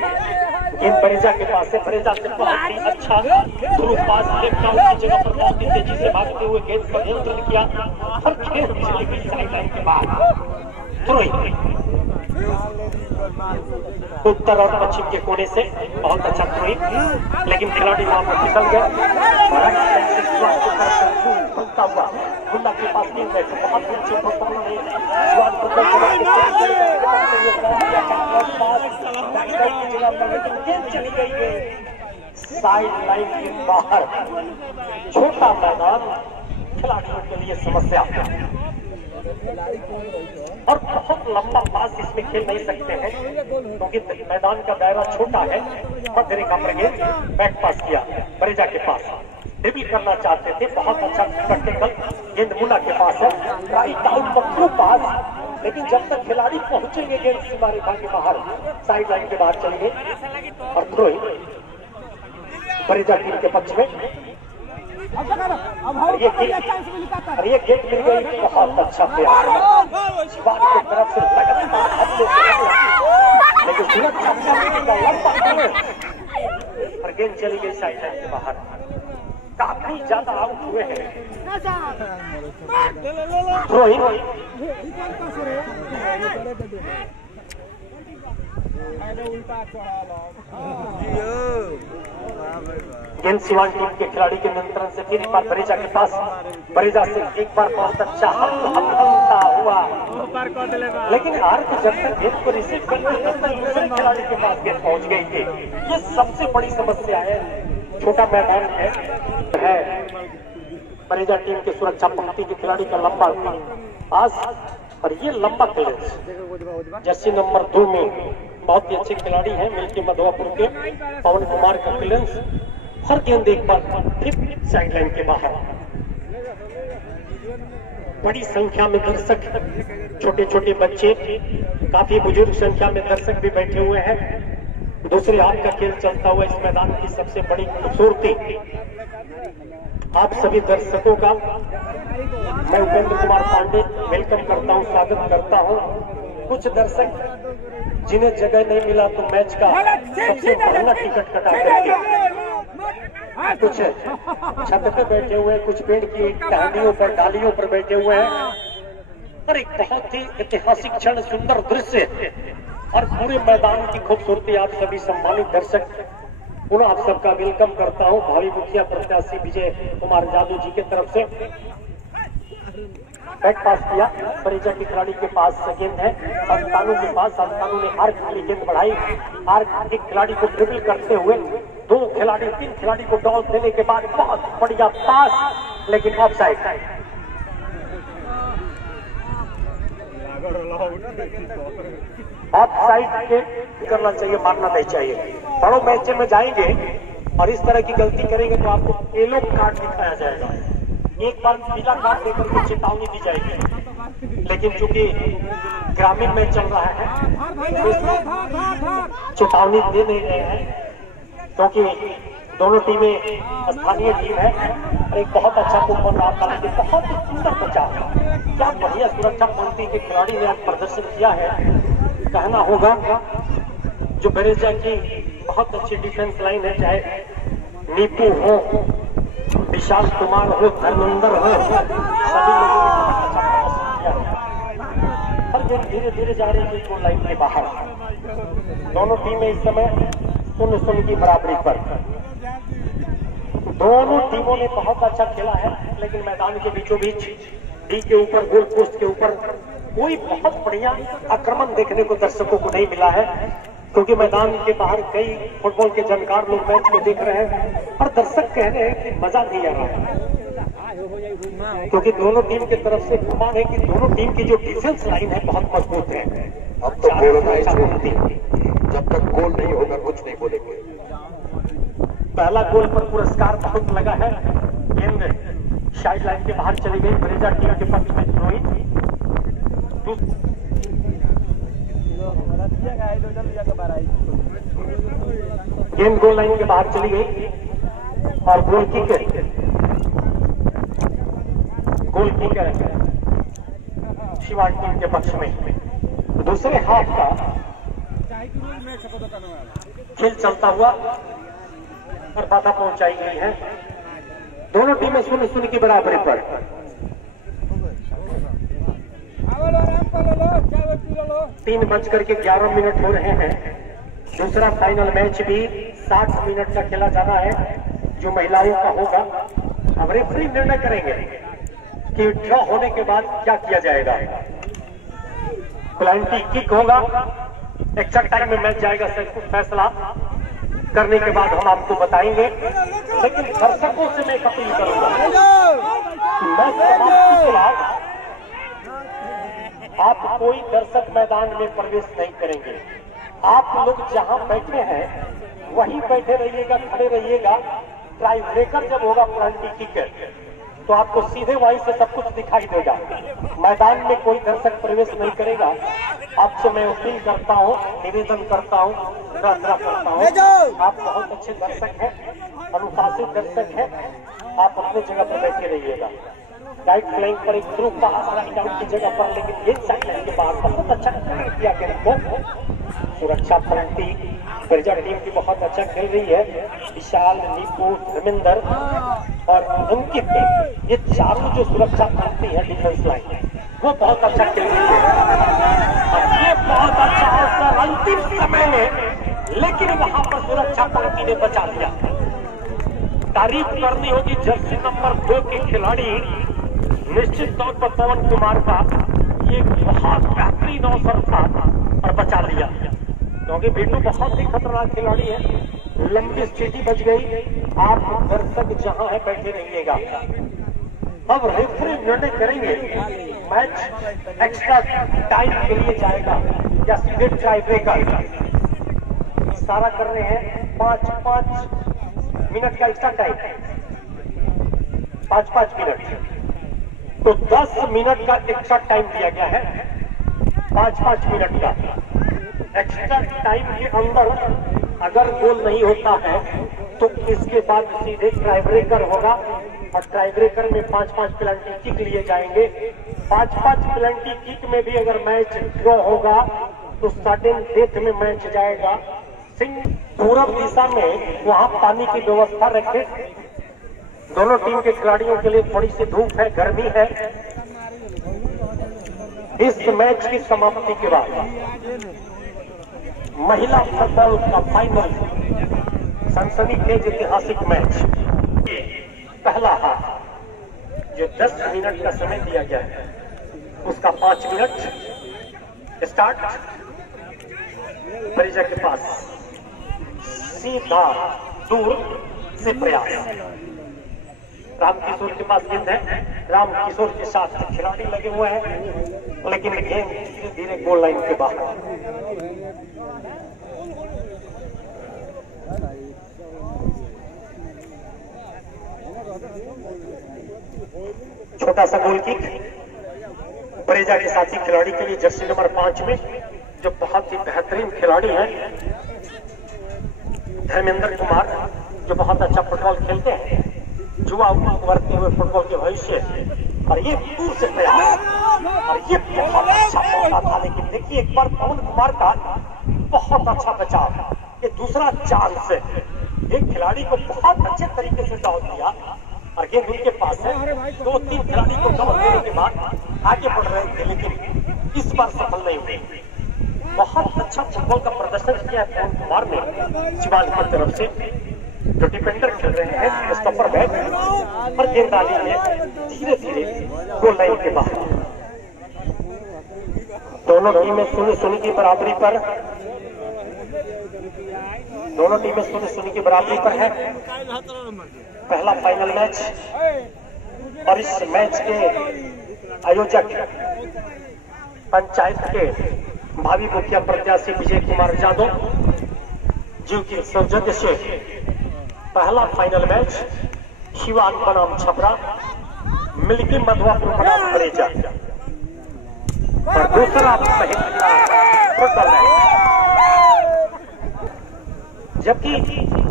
गेंद बरेजा के पास है, बरेजा से बहुत ही अच्छा थ्रू पास लेफ्ट आउट की जगह पर बहुत ही तेजी से भागते हुए गेंद पर नियंत्रण किया और खेल चली गई साइड लाइन के बाद। थ्रोइंग उत्तर और पश्चिम के कोने से बहुत अच्छा थ्रोइंग, लेकिन खिलाड़ी वहां पर फिसल गए। घूमता हुआ गुल्ला के पास गेंद है, बहुत ही अच्छे गेंद चली गई है साइड लाइन के बाहर। छोटा मैदान खिलाड़ियों के लिए समस्या और बहुत लंबा पास इसमें खेल नहीं सकते हैं, क्योंकि मैदान का दायरा छोटा है। मध्य रेखा पर गेंद बैक पास किया बरेजा के पास, ड्रिबल करना चाहते थे, बहुत अच्छा प्रैक्टिकल गेंद मुन्ना के पास है, राइट आउट पर थ्रू पास, लेकिन जब तक खिलाड़ी पहुंचेंगे गेंद सीमा रेखा के बाहर, साइड लाइन के बाहर चली गई और थ्रोइंग बरेजा टीम के पक्ष में। और ये गेंद मिल गई, बहुत अच्छा प्यार शिवान की तरफ से लगातार हमले, लेकिन सुरक्षा का लंबा और गेंद चली गई साइड लाइन के बाहर। काफी ज्यादा आउट हुए हैं। थ्रोइंग गेंद सीवान टीम के खिलाड़ी के नियंत्रण से फिर एक बार बरेजा के पास, बरेजा से एक बार बहुत अच्छा हमला हुआ, लेकिन आर्क जब तक गेंद को रिसीव करते तब तक दूसरे खिलाड़ी के पास गेंद पहुंच गई थी। ये सबसे बड़ी समस्या है। छोटा मैदान है बरेजा टीम की सुरक्षा पंक्ति के खिलाड़ी का लंबा पास और ये लंबा क्लियरेंस। जर्सी नंबर 2 में बहुत ही अच्छे खिलाड़ी हैं मिल्की मधुआपुर के पवन कुमार का क्लियरेंस। हर गेंद एक बार फिर साइड लाइन के बाहर। बड़ी संख्या में दर्शक, छोटे छोटे बच्चे, काफी बुजुर्ग संख्या में दर्शक भी बैठे हुए हैं। दूसरे हाथ का खेल चलता हुआ इस मैदान की सबसे बड़ी खूबसूरती। आप सभी दर्शकों का मैं उपेंद्र कुमार पांडे वेलकम करता हूं, स्वागत करता हूं। कुछ दर्शक जिन्हें जगह नहीं मिला तो मैच का सबसे पहला टिकट कटा करके कुछ छत पे बैठे हुए हैं, कुछ पेड़ की टहनियों पर डालियों पर बैठे हुए हैं और एक बहुत ही ऐतिहासिक क्षण, सुंदर दृश्य और पूरे मैदान की खूबसूरती आप सभी सम्मानित दर्शक पुनः आप सबका वेलकम करता हूं। भावी मुखिया प्रत्याशी विजय कुमार जादू जी की तरफ से बैट पास किया, परिजा के खिलाड़ी के पास गेंद है संतानों के पास। संतानों ने आर्क के लिए गेंद बढ़ाई, आर्क के खिलाड़ी को ड्रिबल करते हुए 2 खिलाड़ी 3 खिलाड़ी को डॉल देने के बाद बहुत बढ़िया पास, लेकिन ऑफसाइड। ऑफसाइड के करना चाहिए, मानना नहीं चाहिए। बड़ों मैच में जाएंगे और इस तरह की गलती करेंगे तो आपको येलो कार्ड दिखाया जाएगा, एक बार पीला कार्ड देकर के चेतावनी दी जाएगी। लेकिन चूंकि ग्रामीण में चल रहा है चेतावनी दे नहीं रहे हैं, क्योंकि दोनों टीमें स्थानीय टीम है और एक बहुत अच्छा कुंभन राम का बहुत ही सुंदर बचाव, क्या बढ़िया सुरक्षा पंक्ति के खिलाड़ी ने आज प्रदर्शन किया है, कहना होगा। जो बरेजा की बहुत अच्छी डिफेंस लाइन है, चाहे नीपू हो, विशाल कुमार हो, धर्मेंद्र हो, सभी लोगों ने बहुत अच्छा प्रदर्शन किया है। हर गेंद धीरे धीरे जा रही है गोल लाइन के बाहर। दोनों टीमें इस समय 0-0 की बराबरी पर। दोनों टीमों ने बहुत अच्छा खेला है, लेकिन मैदान के बीचों बीच डी के ऊपर, गोल पोस्ट के ऊपर कोई बहुत बढ़िया आक्रमण देखने को दर्शकों को नहीं मिला है, क्योंकि मैदान के बाहर कई फुटबॉल के जानकार लोग मैच को देख रहे हैं और दर्शक कह रहे हैं कि मजा नहीं आ रहा है, क्योंकि दोनों टीम की तरफ से गुमान है कि दोनों टीम की जो डिफेंस लाइन है बहुत मजबूत है। अब तो गोल मैच होती है, जब तक गोल नहीं होगा कुछ नहीं बोलेंगे। पहला गोल पर पुरस्कार बहुत लगा है, गेंद साइड लाइन के बाहर चली गई, बरेजा टीम के पक्ष में थ्रोइंग। गेंद गोल लाइन के बाहर चली गई और गोल किकर शिवान टीम के पक्ष में। दूसरे हाफ का खेल चलता हुआ और बाधा पहुंचाई गई है, दोनों टीमें 0-0 की बराबरी पर। 3:11 हो रहे हैं। दूसरा फाइनल मैच भी 60 मिनट का खेला जाना है, जो महिलाओं का होगा। अब रेफरी निर्णय करेंगे कि ड्रॉ होने के बाद क्या किया जाएगा। पेनल्टी किक होगा, एक्स्ट्रा टाइम में मैच जाएगा, फैसला करने के बाद हम आपको बताएंगे। लेकिन दर्शकों से मैं एक अपील करूंगा, मैच समाप्ति के बाद आप कोई दर्शक मैदान में प्रवेश नहीं करेंगे। आप लोग जहां बैठे हैं वहीं बैठे रहिएगा, खड़े रहिएगा। टाई ब्रेकर जब होगा पेनल्टी किक, तो आपको सीधे वहीं से सब कुछ दिखाई देगा। मैदान में कोई दर्शक प्रवेश नहीं करेगा। आपसे मैं अपील करता हूं, निवेदन करता हूं, प्रार्थना करता हूं। आप बहुत अच्छे दर्शक हैं, अनुशासित दर्शक हैं, आप अपनी जगह पर बैठे रहिएगा। राइट फ्लैंक पर एक थ्रू पास राइट आउट की जगह पर, लेकिन ये साइड लाइन के बाहर बहुत अच्छा किया गेंद को। सुरक्षा पंक्ति बरेजा टीम की बहुत अच्छा खेल रही है। विशाल, नीपू, धर्मेंद्र और अंकित, ये चारों जो सुरक्षा पंक्ति है डिफेंस लाइन, वो बहुत अच्छा खेल रही है। और ये बहुत अच्छा अवसर अंतिम समय में, लेकिन वहां पर सुरक्षा पंक्ति ने बचा लिया। तारीफ करनी होगी जर्सी नंबर 2 के खिलाड़ी, निश्चित तौर पर पवन कुमार का ये बहुत बेहतरीन अवसर था और बचा लिया, क्योंकि बिट्टू बहुत ही खतरनाक खिलाड़ी है। लंबी स्थिति बच गई। आप दर्शक जहां है बैठे रहिएगा। अब रेफरी निर्णय करेंगे, मैच एक्स्ट्रा टाइम के लिए जाएगा या सीधे टाई ब्रेकर। इशारा कर रहे हैं 5-5 मिनट का एक्स्ट्रा टाइम, 5-5 मिनट, तो 10 मिनट का एक्स्ट्रा टाइम दिया गया है। 5-5 मिनट का एक्स्ट्रा टाइम के अंदर अगर गोल नहीं होता है तो इसके बाद सीधे टाई ब्रेकर होगा और टाई ब्रेकर में 5-5 पेनल्टी किक लिए जाएंगे। 5-5 पेनल्टी किक में भी अगर मैच ड्रॉ होगा तो सडन डेथ में मैच जाएगा। सिंह पूरब दिशा में वहां पानी की व्यवस्था रखे। दोनों टीम के खिलाड़ियों के लिए थोड़ी सी धूप है, गर्मी है। इस मैच की समाप्ति के बाद महिला फुटबॉल का फाइनल सनसनीखेज ऐतिहासिक मैच पहला हाफ जो 10 मिनट का समय दिया गया है उसका 5 मिनट स्टार्ट। परिजा के पास सीधा दूर से प्रयास। रामकिशोर के पास गेंद है, रामकिशोर के साथ खिलाड़ी लगे हुए हैं लेकिन गेंद धीरे धीरे गोल लाइन के बाहर। छोटा सा गोल किक ब्रेजा के साथी खिलाड़ी के लिए जर्सी नंबर 5 में जो बहुत ही बेहतरीन खिलाड़ी हैं धर्मेंद्र कुमार, जो बहुत अच्छा फुटबॉल खेलते हैं, युवा उभरते हुए फुटबॉल के भविष्य। और ये दूर से प्रयास और ये बहुत अच्छा मौका था। लेकिन देखिए एक बार पवन कुमार का बहुत अच्छा बचाव, ये दूसरा चांस है। एक खिलाड़ी को बहुत अच्छे तरीके से डाउन किया और गेंद उनके पास है। 2-3 खिलाड़ी को कवर देने के बाद आगे बढ़ रहे थे लेकिन इस बार सफल नहीं हुए। बहुत अच्छा फुटबॉल का प्रदर्शन किया है पवन कुमार ने शिवान की तरफ से, जो डिफेंडर खेल रहे हैं स्टॉपर बैक और गेंदबाजी में धीरे धीरे गोल लाइन के बाहर। दोनों टीमें 0-0 की बराबरी पर, दोनों टीमें 0-0 की बराबरी पर है। पहला फाइनल मैच और इस मैच के आयोजक पंचायत के भावी मुखिया प्रत्याशी विजय कुमार यादव जी के सौजन्य से पहला फाइनल मैच शिवान बनाम छपरा, मिल्की मधुआपुर बनाम बरेजा और दूसरा फुटबॉल मैच। जबकि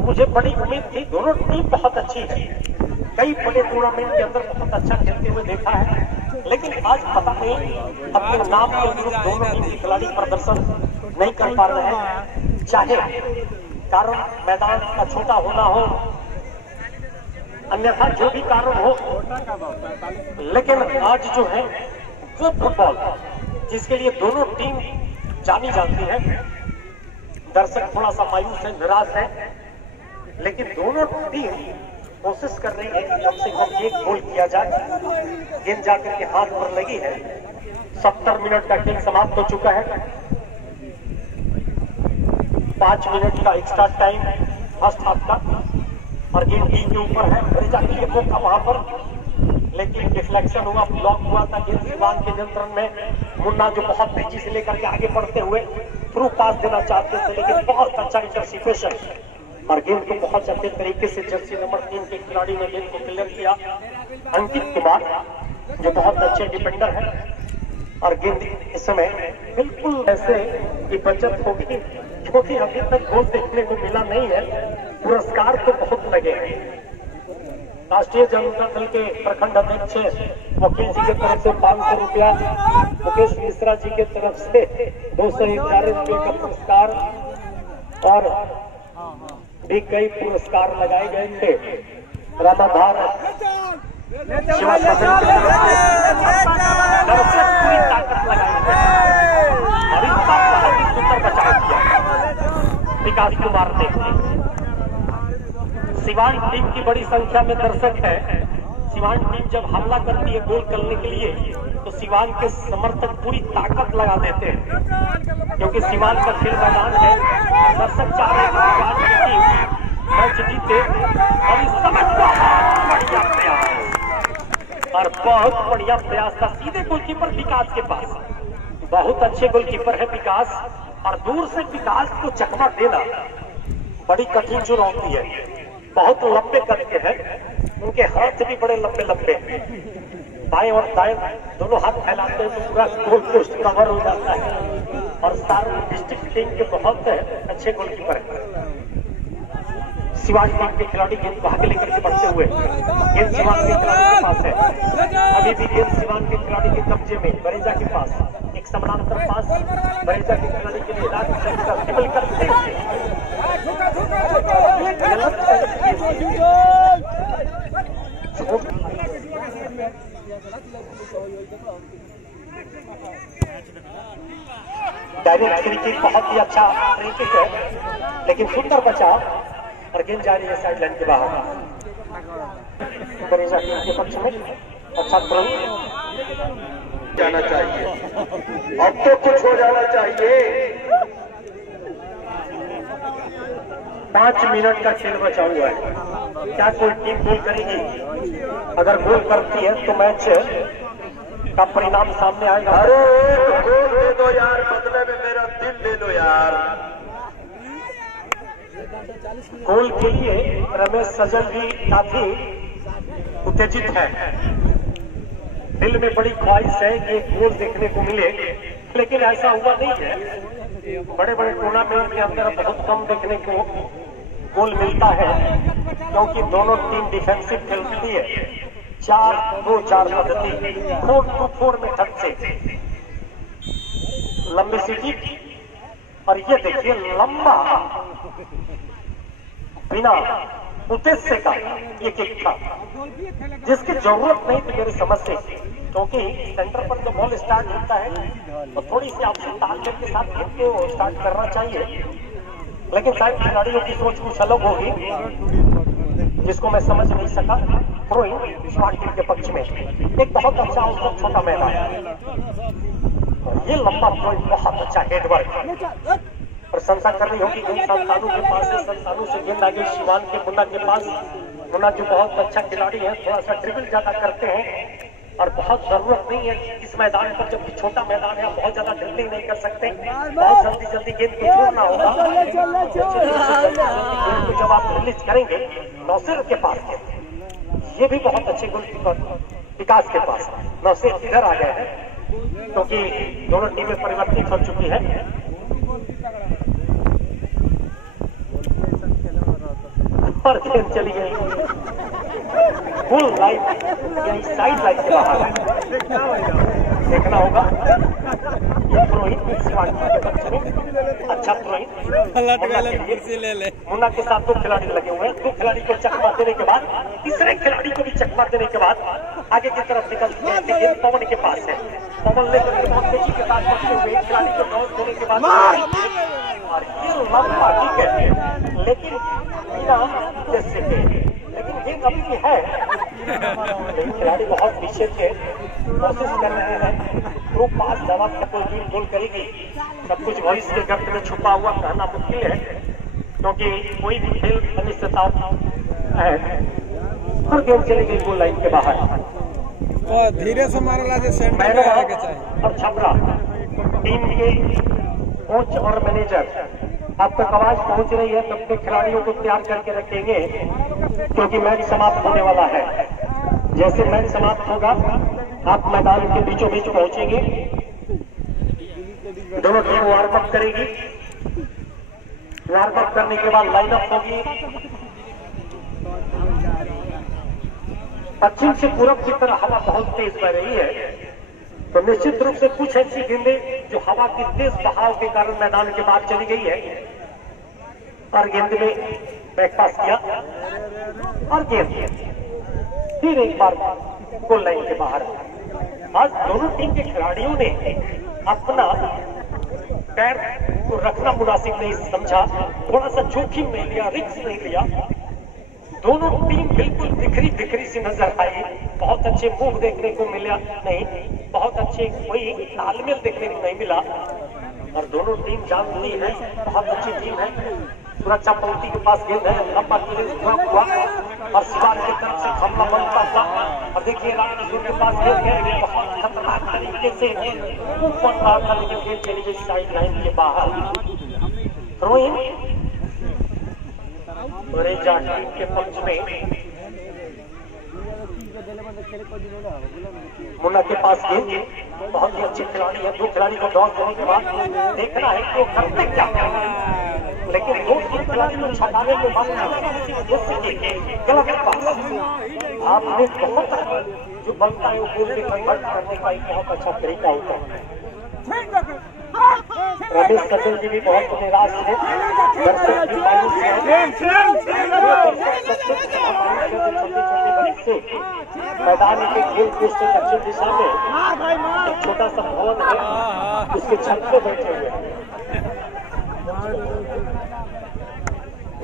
मुझे बड़ी उम्मीद थी, दोनों टीम बहुत अच्छी है, कई बड़े टूर्नामेंट के अंदर बहुत अच्छा खेलते हुए देखा है, लेकिन आज पता नहीं अपने नाम के अनुरूप दोनों टीम के खिलाड़ी प्रदर्शन नहीं कर पा रहे हैं। चाहे कारण मैदान का छोटा होना हो, अन्यथा जो भी कारण हो, लेकिन आज जो है वो फुटबॉल जिसके लिए दोनों टीम जानी जाती है। दर्शक थोड़ा सा मायूस है, निराश है, लेकिन दोनों टीम कोशिश कर रही है कि कम से कम एक गोल किया जाए। गेंद जाकर के हाथ पर लगी है। 70 मिनट का खेल समाप्त हो चुका है। 5 मिनट का एक्स्ट्रा टाइम फर्स्ट हाफ का और गेंद टीम के ऊपर है। बरेजा के लिए मौका वहां पर, लेकिन डिफ्लेक्शन हुआ, ब्लॉक हुआ था। गेंद शिवान के नियंत्रण में, मुन्ना जो बहुत तेजी से लेकर के आगे बढ़ते हुए थ्रू पास देना चाहते थे, लेकिन बहुत अच्छा इंटरसिपेशन और गेंद को बहुत अच्छे तरीके से जर्सी नंबर 3 के खिलाड़ी ने गेंद को क्लियर किया। अंकित कुमार जो बहुत अच्छे डिफेंडर है और गेंद इस समय बिल्कुल ऐसे की बचत होगी क्योंकि अभी तक गोल देखने को मिला नहीं है। पुरस्कार तो बहुत लगे हैं। राष्ट्रीय जनता दल के प्रखंड अध्यक्ष वकील जी की तरफ से 500 रुपया, मुकेश मिश्रा जी की तरफ से 211 रुपये का पुरस्कार और भी कई पुरस्कार लगाए गए थे। रामाधार शिवा सदन की तरफ से पूरी ताकत लगाई गई और इस बार बहुत ही सुंदर बचाव किया विकास कुमार ने। सिवान टीम की बड़ी संख्या में दर्शक है। सिवान टीम जब हमला करती है गोल करने के लिए तो सिवान के समर्थक पूरी ताकत लगा देते हैं, क्योंकि सिवान का खेल मैदान है। दर्शक चाह रहे हैं सिवान की टीम मैच जीते और इस समय बहुत बढ़िया प्रयास और बहुत बढ़िया प्रयास था सीधे गोलकीपर विकास के पास। बहुत अच्छे गोलकीपर है विकास और दूर से विकास को चकमा देना बड़ी कठिन चुनौती है। बहुत लंबे कद के हैं, उनके हाथ भी बड़े लंबे लंबे हैं। बाएं और दाएं दोनों हाथ फैलाते हैं तो पूरा गोल पोस्ट कवर हो जाता है और सारे डिस्ट्रिक्ट टीम के बहुत अच्छे गोलकीपर हैं। सिवान टीम के खिलाड़ी गेंद को आगे लेकर के बढ़ते हुए गेंद सिवान के खिलाड़ी के पास है। अभी भी गेंद सिवान के खिलाड़ी के कब्जे में, बरेजा के पास एक समानांतर पास बरेजा के खिलाड़ी के लिए करते हुए डायरेक्ट फ्री किक बहुत ही अच्छा फ्री किक है, लेकिन सुंदर बचाव और गेंद जा रही है साइड लाइन के बाहर। बरेजा टीम के पक्ष में अच्छा थ्रो जाना चाहिए, अब तो कुछ हो जाना चाहिए। 5 मिनट का खेल बचा हुआ है, क्या कोई टीम गोल करेगी? अगर गोल करती है तो मैच का परिणाम सामने आएगा। अरे एक गोल दे दो यार, बदले में मेरा दिल ले लो यार। गोल के लिए रमेश सजल भी काफी उत्तेजित है, दिल में बड़ी ख्वाहिश है कि गोल देखने को मिले, लेकिन ऐसा हुआ नहीं है। बड़े बड़े टूर्नामेंट के अंदर बहुत कम देखने को गोल मिलता है, क्योंकि दोनों टीम डिफेंसिव खेलती है। 4-2-4 पद्धति 4-2-4 में ढंग से लंबी सीटी, और ये देखिए लंबा बिना उद्देश्य का ये किक था, जिसकी जरूरत नहीं थी मेरी समझ से, क्योंकि सेंटर पर जब बॉल स्टार्ट होता है तो थोड़ी सी आपसे तालमेल के साथ गेम को स्टार्ट करना चाहिए, लेकिन शायद खिलाड़ियों की सोच कुछ अलग होगी, जिसको मैं समझ नहीं सका। थ्रोइंग स्मार्ट टीम के पक्ष में एक बहुत अच्छा अवसर, छोटा मैदान, और ये लंबा थ्रोइंग बहुत अच्छा हेडवर्क। प्रशंसा करनी होगी गेंद संतानू के पास है, संतानू से गेंद आगे शिवान के मुन्ना के पास। मुन्ना जो बहुत अच्छा खिलाड़ी है, थोड़ा सा ड्रिबल ज्यादा करते हैं और बहुत जरूरत नहीं है इस मैदान पर, जबकि छोटा मैदान है, बहुत ज्यादा ड्रिबलिंग नहीं कर सकते, बहुत जल्दी जल्दी गेंद को छोड़ना होगा। जब आप रिलीज करेंगे नौसिर के पास है, ये भी बहुत अच्छे गोलकीपर विकास के पास। नौसिर इधर आ गए हैं क्योंकि दोनों टीमें परिवर्तित हो चुकी है। और गेंद चली गई फुल लाइन यानी साइड लाइन के बाहर, देखना होगा। ये थ्रोइंग के पक्ष में अच्छा थ्रोइंग, मुन्ना के साथ 2 खिलाड़ी लगे हुए हैं। 2 खिलाड़ी को चकमा देने के बाद तीसरे खिलाड़ी को भी चकमा देने के बाद आगे की तरफ निकलते हैं। गेंद पवन के पास है, पवन लेकर के बहुत तेजी के साथ पहुंचते हुए एक खिलाड़ी को डॉट देने के बाद, और ये लंबा ठीक है लेकिन बिना जैसे के, लेकिन गेंद अभी भी है, लेकिन खिलाड़ी बहुत पीछे थे, कोशिश कर रहे हैं। थ्रू पास दवा का कोई टीम गोल करेगी, सब कुछ भविष्य के गर्त में छुपा हुआ कहना मुश्किल है, क्योंकि कोई भी खेल अनिश्चितता है। और गेंद चली गई गोल लाइन के बाहर। धीरे से मारला जे सेंटर में आके चाहिए। और छपरा टीम के कोच और मैनेजर अब तक आवाज पहुंच रही है, तब तक खिलाड़ियों को तैयार करके रखेंगे, क्योंकि मैच समाप्त होने वाला है। जैसे मैच समाप्त होगा आप मैदान के बीचों बीच पहुंचेंगे, दोनों टीम वार्म अप करेगी। वार्म अप करने के बाद लाइनअप होगी। पश्चिम से पूरब की तरफ हवा बहुत तेज बह रही है, तो निश्चित रूप से कुछ ऐसी गेंदें जो हवा की तेज बहाव के कारण मैदान के बाहर चली गई है, और गेंद में बैक पास किया और गेंद फिर एक बार गोल लाइन के बाहर। आज दोनों टीम के खिलाड़ियों ने अपना पैर को रखना मुनासिब नहीं समझा, थोड़ा सा जोखिम नहीं लिया, रिस्क नहीं लिया। दोनों टीम बिल्कुल बिखरी बिखरी सी नजर आई, बहुत अच्छे मूव देखने को मिला नहीं, बहुत अच्छे कोई तालमेल देखने को नहीं मिला, और दोनों टीम जानती है बहुत अच्छी टीम है। सुरक्षा पंक्ति के पास गेंद है, लंबा हुआ और शिवान की तरफ से हमला बनता हुआ, और देखिए रामकिशोर के पास गेंद है, बहुत खतरनाक तरीके से ऊपर मार था, लेकिन गेंद चली गई साइड लाइन के बाहर। थ्रोइंग बरेजा टीम के पक्ष में। मुन्ना के पास गेंद, बहुत ही अच्छे खिलाड़ी है। 2 खिलाड़ी को डॉट देने के बाद देखना है कि वो करते क्या, लेकिन 2 खिलाड़ी को छटाने के बाद गलत पास। आपने बहुत जो बनता है वो गोल में कन्वर्ट करने का एक बहुत अच्छा तरीका होता है। रमेश सचिन जी भी बहुत निराश थे, दर्शक भी मायूस हैं। छोटे मैदान के खेल के दक्षिण दिशा में एक छोटा सा भवन है, उसके छत पे बैठे हुए हैं।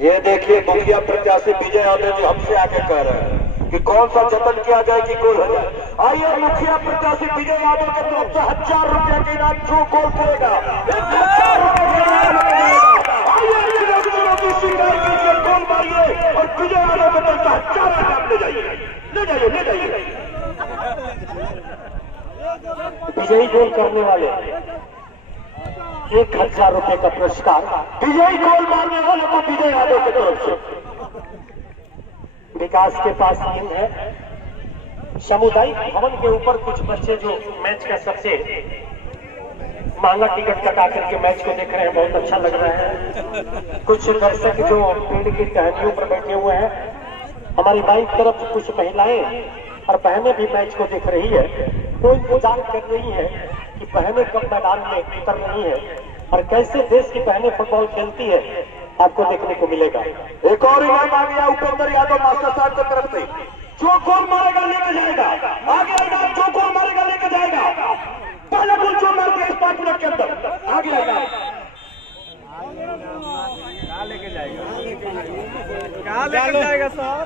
ये देखिए मुखिया प्रत्याशी विजय यादव जी हमसे आगे कह रहे हैं कि कौन सा जतन किया जाए कि गोल हो जाए। आइए मुखिया प्रत्याशी विजय यादव के तरफ से 1000 रुपया के इनाम जो गोल करेगा 1000 रुपया। आइए स्वीकार कीजिए, गोल मारिए और विजय यादव के तरफ से 1000 रुपया ले जाइए, ले जाइए, ले जाइए। विजयी गोल करने वाले 1000 रुपए का पुरस्कार, विजयी गोल मारने वाले को विजय यादव की तरफ से। विकास के पास टीम है, सामुदायिक भवन के ऊपर कुछ बच्चे जो मैच का सबसे महंगा टिकट कटा करके मैच को देख रहे हैं, बहुत अच्छा लग रहा है। कुछ दर्शक जो पेड़ की टहनियों पर बैठे हुए हैं, हमारी बाईं तरफ कुछ महिलाएं और बहनें भी मैच को देख रही है, तो इंतजार कर रही है कि बहनें कब मैदान में उतर रही है और कैसे देश की बहनें फुटबॉल खेलती है, आपको देखने को मिलेगा। एक और इनाम आ गया उपेंद्र यादव मास्टर साहब की तरफ से, जो गोल मारेगा लेके जाएगा। आगे इनाम, जो गोल मारेगा लेके जाएगा। पहले गोल जो मार के इस 5 मिनट के अंदर आगे इनाम कहाँ लेके जाएगा सर?